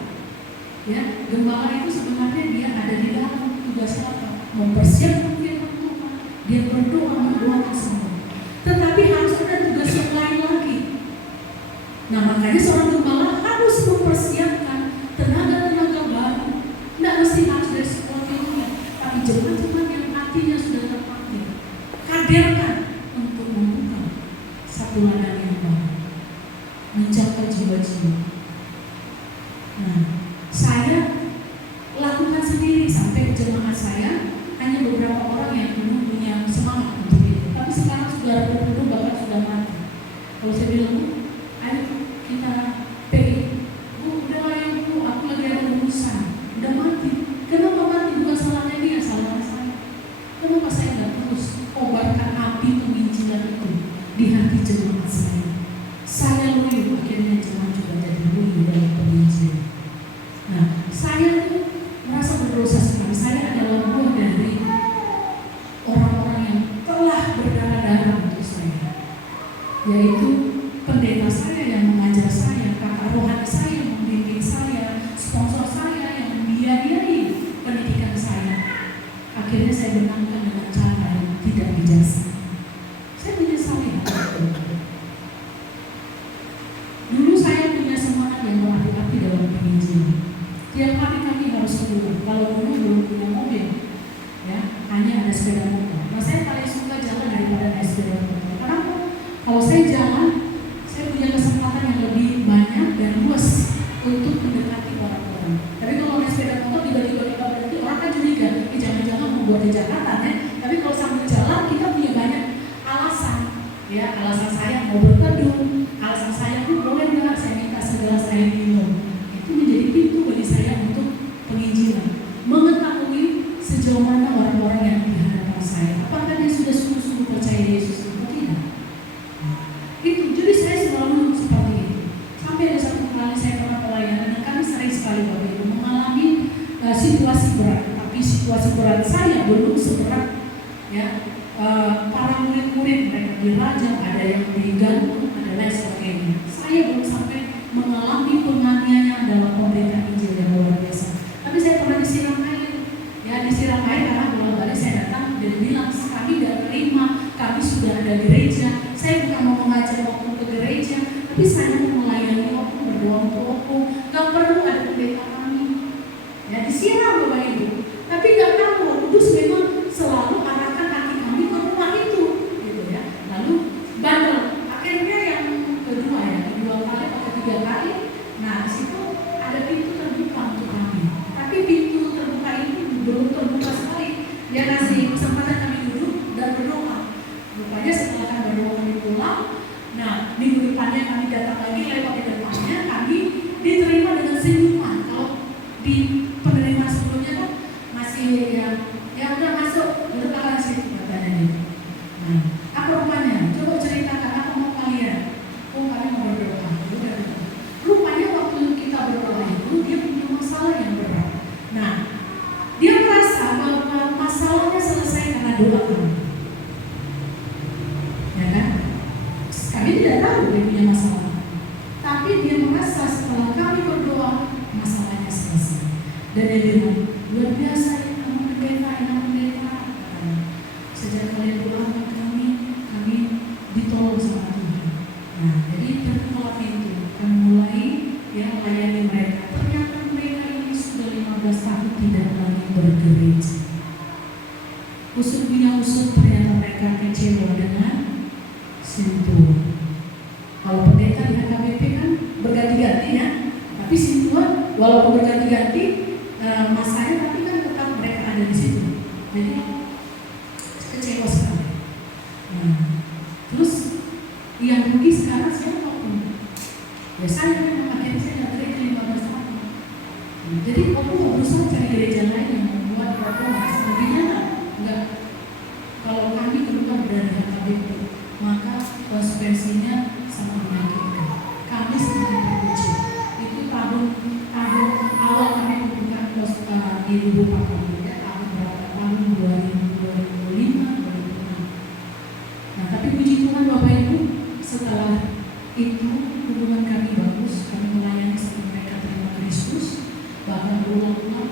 Ya, gembala itu sebenarnya dia ada di dalam tugasnya apa? Mempersiapkan firman Tuhan, dia berdoa mendoakan semua. Tetapi harus ada tugas yang lain lagi. Nah makanya seorang gembala harus mempersiapkan tenaga-tenaga baru. Tidak mesti harus dari sekolah teologi, tapi jemaat-jemaat yang hatinya sudah terpanggil, kaderkan untuk membuka satu ladang yang baru, mencapai jiwa-jiwa. Nah, saya lakukan sendiri sampai jemaat saya hanya beberapa orang yang dulu punya semangat untuk itu. Tapi sekarang sudah berpenuh, bahkan sudah mati. Kalau saya bilang, ayo kita pergi. Bu, udah lah ya Bu, aku lagi ada urusan. Udah mati. Kenapa mati? Bukan salahnya dia, salahnya saya. Kenapa saya nggak terus kobarkan api penginjilan itu di hati jemaat saya? Saya loyo, akhirnya jemaat juga jadi loyo dalam penginjilan. Nah, saya tuh merasa berdosa sekali. Saya adalah buah dari orang-orang yang telah berdarah-darah untuk saya, yaitu pendeta saya yang mengajar saya, kakak rohani saya yang membimbing saya, sponsor saya yang membiayai pendidikan saya. Akhirnya saya benangkan dengan cara yang tidak bijaksana. Saya menyesali. Dulu saya punya semangat yang berapi-api dalam penginjilan. Tiap hari kami harus keluar. Kalau dulu belum punya mobil, ya hanya ada sepeda motor. Nah saya paling suka jalan daripada naik sepeda motor. Kenapa? Kalau saya jalan, saya punya kesempatan yang lebih banyak dan luas untuk mendekati orang-orang. Tapi kalau naik sepeda motor tiba-tiba kita berhenti, orang kan curiga, ini jangan-jangan membuat di Jakarta, ya. Tapi kalau sambil jalan kita punya banyak alasan, ya alasan saya mau berteduh, alasan saya boleh nggak saya minta segelas air minum. Itu menjadi pintu bagi situasi berat, tapi situasi berat saya belum seberat ya para murid-murid, mereka dirajam, ada yang digantung, ada lain sebagainya. Saya belum sampai mengalami penganiayaan dalam pemberitaan Injil yang luar biasa. Tapi saya pernah disiram air, ya disiram air karena bolak-balik saya datang dan bilang kami tidak terima, kami sudah ada gereja. Saya bukan mau mengajak oknum ke gereja, tapi saya mau melayani oknum, berdoa untuk oknum. Gak perlu ada pendeta kami, ya disiram Bapak Ibu. Tapi gak tahu Roh Kudus memang selalu arahkan kaki kami ke rumah itu, gitu ya. Lalu bandel, akhirnya yang kedua kali atau ketiga kali, nah situ ada pintu terbuka untuk kami. Tapi pintu terbuka itu belum terbuka sekali. Dia kasih kesempatan kami duduk dan berdoa. Rupanya setelah kami berdoa kami pulang. Nah minggu depannya kami datang lagi, lewat di depannya kami diterima dengan senyuman. Kalau di penerimaan sebelumnya kan masih ya udah masuk, udah bakal sih katanya gitu. Nah apa rupanya? Coba ceritakan apa mau kalian? Oh kami mau berdoa. Rupanya waktu kita berdoa itu dia punya masalah yang berat. Nah dia merasa bahwa masalahnya selesai karena doa kami. Ya kan? Kami tidak tahu dia punya masalah. Tapi dia merasa setelah kami berdoa masalahnya selesai. Dan dia bilang luar biasa ya enak pendeta. Sejak kalian doakan kami ditolong sama Tuhan. Nah jadi terbuka pintu, kami mulai yang melayani mereka. Ternyata mereka ini sudah 15 tahun tidak lagi bergereja. Usut punya usut, ternyata mereka kecewa dengan sentuhan. Kalau pendeta di HKBP kan berganti-ganti ya, tapi sentuhan walaupun berganti-ganti masanya, tapi kan tetap mereka ada di situ. Jadi kecewa sekali. Nah, terus yang rugi sekarang siapa pun? Ya saya memang akhirnya saya nggak gereja 15 tahun. Jadi aku nggak berusaha cari gereja lain yang membuat aku selebihnya enggak. Kalau kami keluar dari HKBP, maka konsekuensinya sangat menyakitkan. Kami semakin terpuji. Itu tahun awal kami membuka di Lubuk Pakam ya, tahun berapa? Tahun 2005, 2006. Nah, tapi puji Tuhan Bapak Ibu, setelah itu hubungan kami bagus, kami melayani sampai mereka terima Kristus. Bahkan berulang-ulang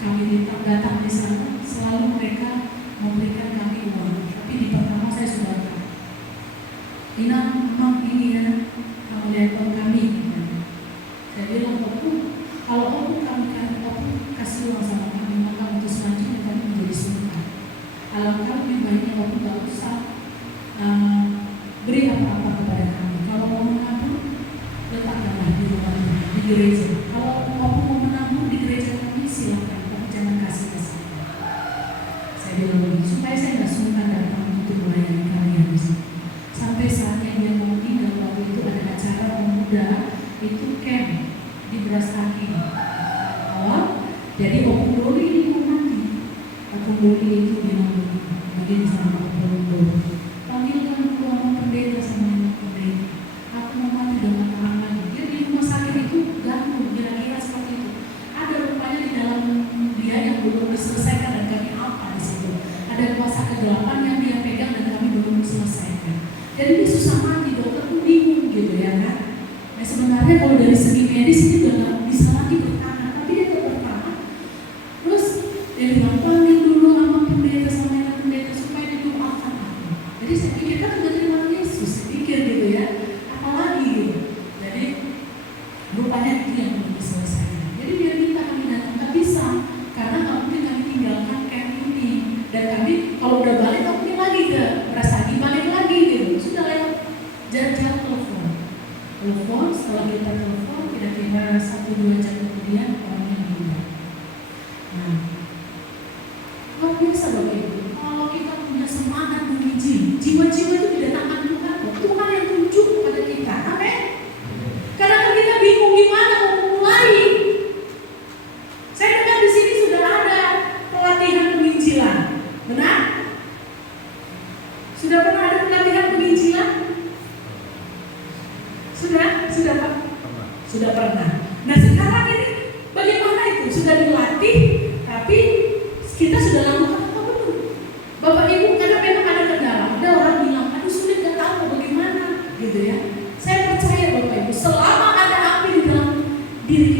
kami datang di sana, selalu mereka memberikan kami uang. Tapi di pertama saya sudah tahu, Ina memang ini ya, kamu lihat kami. Saya bilang kalau kami kasih uang sama kami, maka untuk selanjutnya kami menjadi sungkan. Alangkah lebih baiknya waktu gak usah beri apa-apa kepada kami. Kalau mau menabur, letakkanlah di rumah, di gereja. Kalau mau menabur di gereja kami, silakan, tapi jangan kasih ke saya. Saya bilang begitu, supaya saya nggak sungkan datang untuk melayani kalian di sini. Sampai saatnya dia mau tinggal, waktu itu ada acara pemuda, itu camp di Beras Kaki. Jadi Om Dori ini mau mati. Om Dori itu bilang begini sama Om Dori, panggilkan keluarga pendeta sama anak pendeta. Aku mau mati dengan terang lagi. Dia di rumah sakit itu gantung, kira-kira seperti itu. Ada rupanya di dalam dia yang belum diselesaikan dan kami apa di situ. Ada kuasa kegelapan yang dia pegang dan kami belum selesaikan. Jadi dia susah mati, dokter pun bingung gitu ya kan. Nah sebenarnya kalau dari segi medis itu udah nggak bisa lagi bertahan, tapi dia tetap bertahan. Terus dia bilang panggil dulu sama pendeta sama anak pendeta supaya didoakan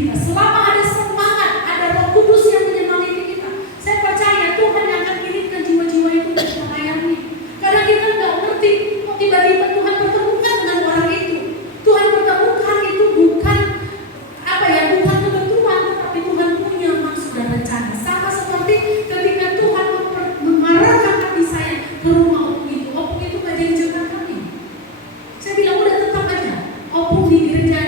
kita. Selama ada semangat, ada Roh Kudus yang menyemangati kita, saya percaya Tuhan yang akan kirimkan jiwa-jiwa itu untuk melayani. Karena kita nggak ngerti kok tiba-tiba Tuhan pertemukan dengan orang itu. Tuhan pertemukan itu bukan bukan kebetulan, tapi Tuhan punya maksud dan rencana. Sama seperti ketika Tuhan mengarahkan hati saya ke rumah opung itu nggak jadi jemaat kami. Saya bilang udah tetap aja opung di gereja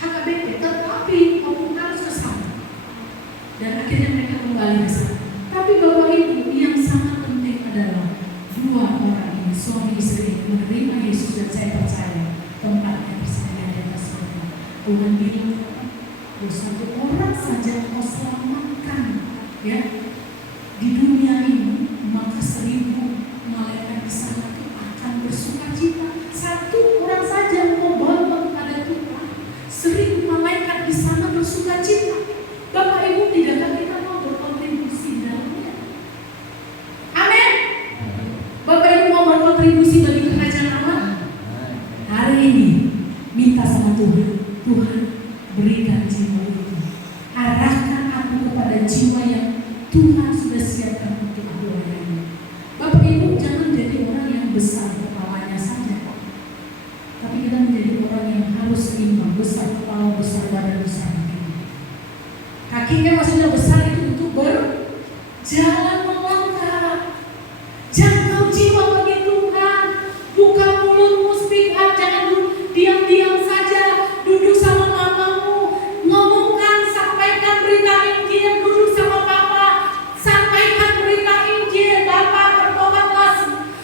HKBP, tetapi opung harus ke sana. Dan akhirnya mereka kembali ke sana. Tapi Bapak Ibu, yang sangat penting adalah dua orang ini, suami istri, menerima Yesus, dan saya percaya tempatnya bersama di atas surga. Tuhan bilang, satu orang saja kau selamatkan ya di dunia ini, maka 1000 malaikat di sana itu akan bersukacita. Satu orang saja kau bawa kepada Tuhan, 1000 malaikat di sana bersukacita. Bapak Ibu, tidakkah kita mau berkontribusi dalamnya? Amin. Bapak Ibu mau berkontribusi bagi kerajaan Allah? Hari ini minta sama Tuhan, Tuhan berikan jiwa itu, arahkan aku kepada jiwa yang Tuhan sudah siapkan untuk aku layani. Bapak Ibu, jangan jadi orang yang besar kepalanya saja, tapi kita menjadi orang yang harus seimbang, besar kepala, besar badan, besar kaki. Kakinya maksudnya besar itu untuk berjalan melangkah. Jangkau jiwa bagi Tuhan, buka mulutmu, speak up, jangan diam-diam saja, duduk sama mamamu, ngomongkan, sampaikan berita Injil, duduk sama papa, sampaikan berita Injil, Bapak bertobatlah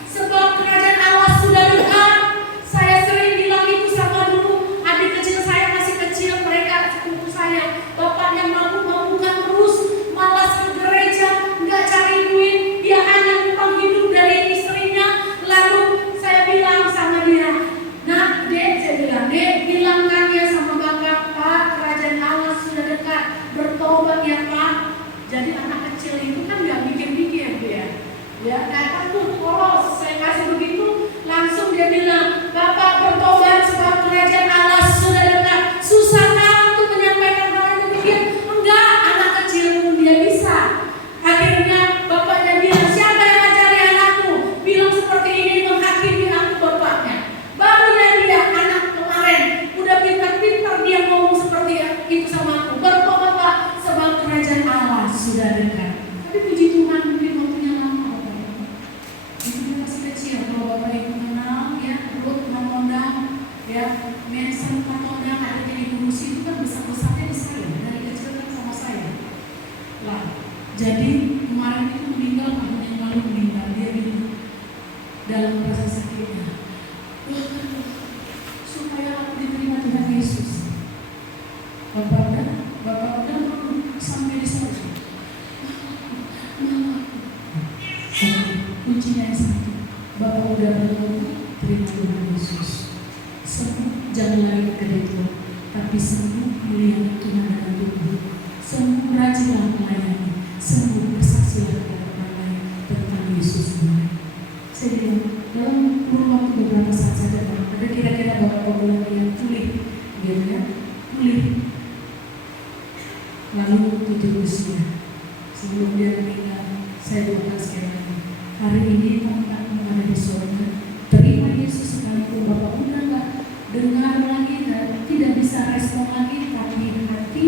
sebab kerajaan Allah sudah dekat. Saya sering bilang itu sama dulu adik kecil saya masih kecil, mereka sepupu saya, bapak yang mabuk-mabukan terus, malas ke gereja, nggak cari duit, dia hanya numpang hidup dari istrinya. Lalu saya bilang sama dia, nah dek, saya bilang, dek, bilangkan ya sama bapak, Pak, kerajaan Allah sudah dekat, bertobat ya Pak. Jadi anak kecil itu kan nggak mikir-mikir dia datang tuh polos, saya kasih begitu, langsung dia bilang, Bapak bertobat sebab kerajaan Allah sudah dekat. Susah kan untuk menyampaikan hal itu? Mikir, enggak, anak kecil pun dia bisa. Akhirnya bapaknya bilang, siapa yang ngajari anakku? Bilang seperti ini, menghakimi aku bapaknya. Barunya dia, anak kemarin, udah pintar-pintar dia ngomong seperti itu sama aku. Bertobatlah sebab kerajaan Allah sudah dekat. Tapi puji Tuhan, mungkin waktunya lama. Itu dia masih kecil. Kalau Bapak Ibu kenal ya, Ruth Mamondang ya, Mensen Mamondang ada jadi guru itu kan besar-besarnya di saya, dari kecil kan sama saya. Lah, jadi kemarin itu meninggal, tahun yang lalu meninggal, dia bilang dalam rasa sakitnya, supaya aku diterima Tuhan Yesus. Bapak udah sampai di sana. Kuncinya yang satu, Bapak udah bertobat, terima Tuhan Yesus. Sembuh, jangan lari ke itu, tapi sembuh melihat Tuhan dalam tubuh. Sembuh, rajinlah melayani. Sembuh, bersaksilah kepada orang lain tentang Yesus sendiri. Saya bilang, dalam kurun waktu beberapa saat saja, ada kira-kira beberapa bulan yang pulih, gitu ya, pulih. Lalu tutup usia. Sebelum dia meninggal, saya doakan sekali lagi, hari ini tempatmu ada di surga. Terima Yesus sekalipun Bapak udah nggak dengar lagi, tidak bisa respon lagi, tapi hati,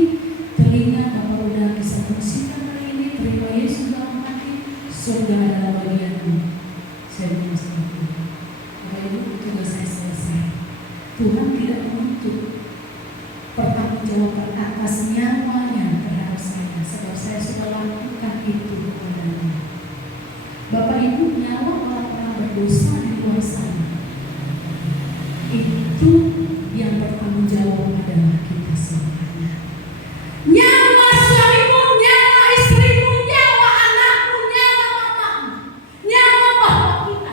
telinga Bapak udah bisa fungsikan hari ini. Terima Yesus dalam hati, surga adalah bagianmu. Saya bilang seperti itu. Bapak Ibu, tugas saya selesai. Tuhan tidak menuntut pertanggungjawaban atas nyawanya terhadap saya, sebab saya sudah lakukan itu kepadanya. Bapak Ibu, nyawa orang-orang berdosa di luar sana, itu yang bertanggung jawab adalah kita semuanya. Nyawa suamimu, nyawa istrimu, nyawa anakmu, nyawa mamamu, nyawa bapak kita.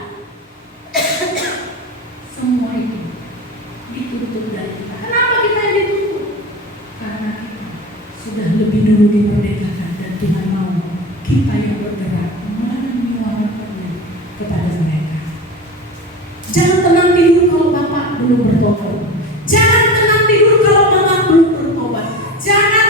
Semua itu dituntut dari kita. Kenapa kita yang dituntut? Karena kita sudah lebih dulu diperdekakan, dan Tuhan mau kita yang bergerak menyuarakannya kepada mereka. Jangan tenang tidur kalau Bapak belum bertobat. Jangan tenang tidur kalau Mama belum bertobat. Jangan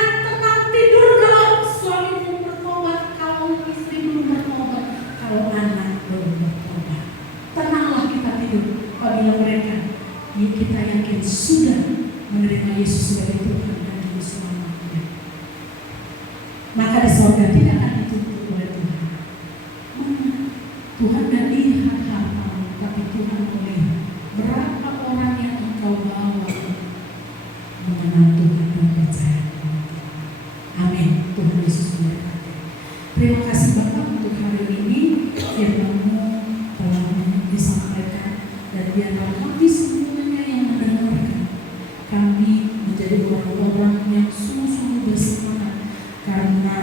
Yesus sebagai Tuhan dan Juru Selamatnya. Maka di sorga tidak akan dituntut oleh Tuhan. Tuhan tidak lihat hartamu, tapi Tuhan melihat berapa orang yang engkau bawa mengenal Tuhan dan percaya. Amin. Tuhan Yesus memberkati. Terima kasih Bapak untuk hari ini firman-Mu telah disampaikan, dan biarlah kami semuanya yang mendengarkan, kami menjadi orang-orang yang sungguh-sungguh bersemangat, karena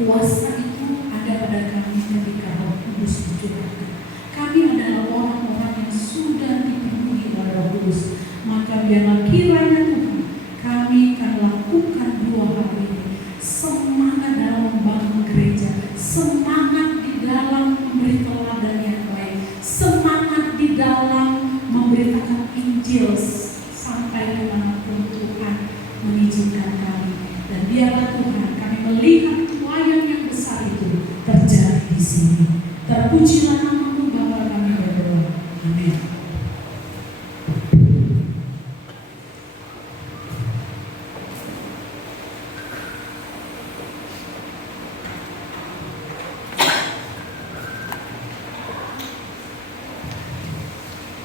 kuasa itu ada pada kami ketika Roh Kudus dicurahkan. Kami adalah orang-orang yang sudah dipenuhi oleh Roh Kudus. Maka biarlah kiranya Tuhan, kami akan lakukan 2 hal ini: semangat dalam membangun gereja, semangat di dalam memberi teladan yang baik, semangat di dalam memberitakan Injil sampai dimanapun Tuhan mengizinkan kami. Dan biarlah Tuhan, kami melihat pelayan yang besar itu terjadi di sini. Terpujilah nama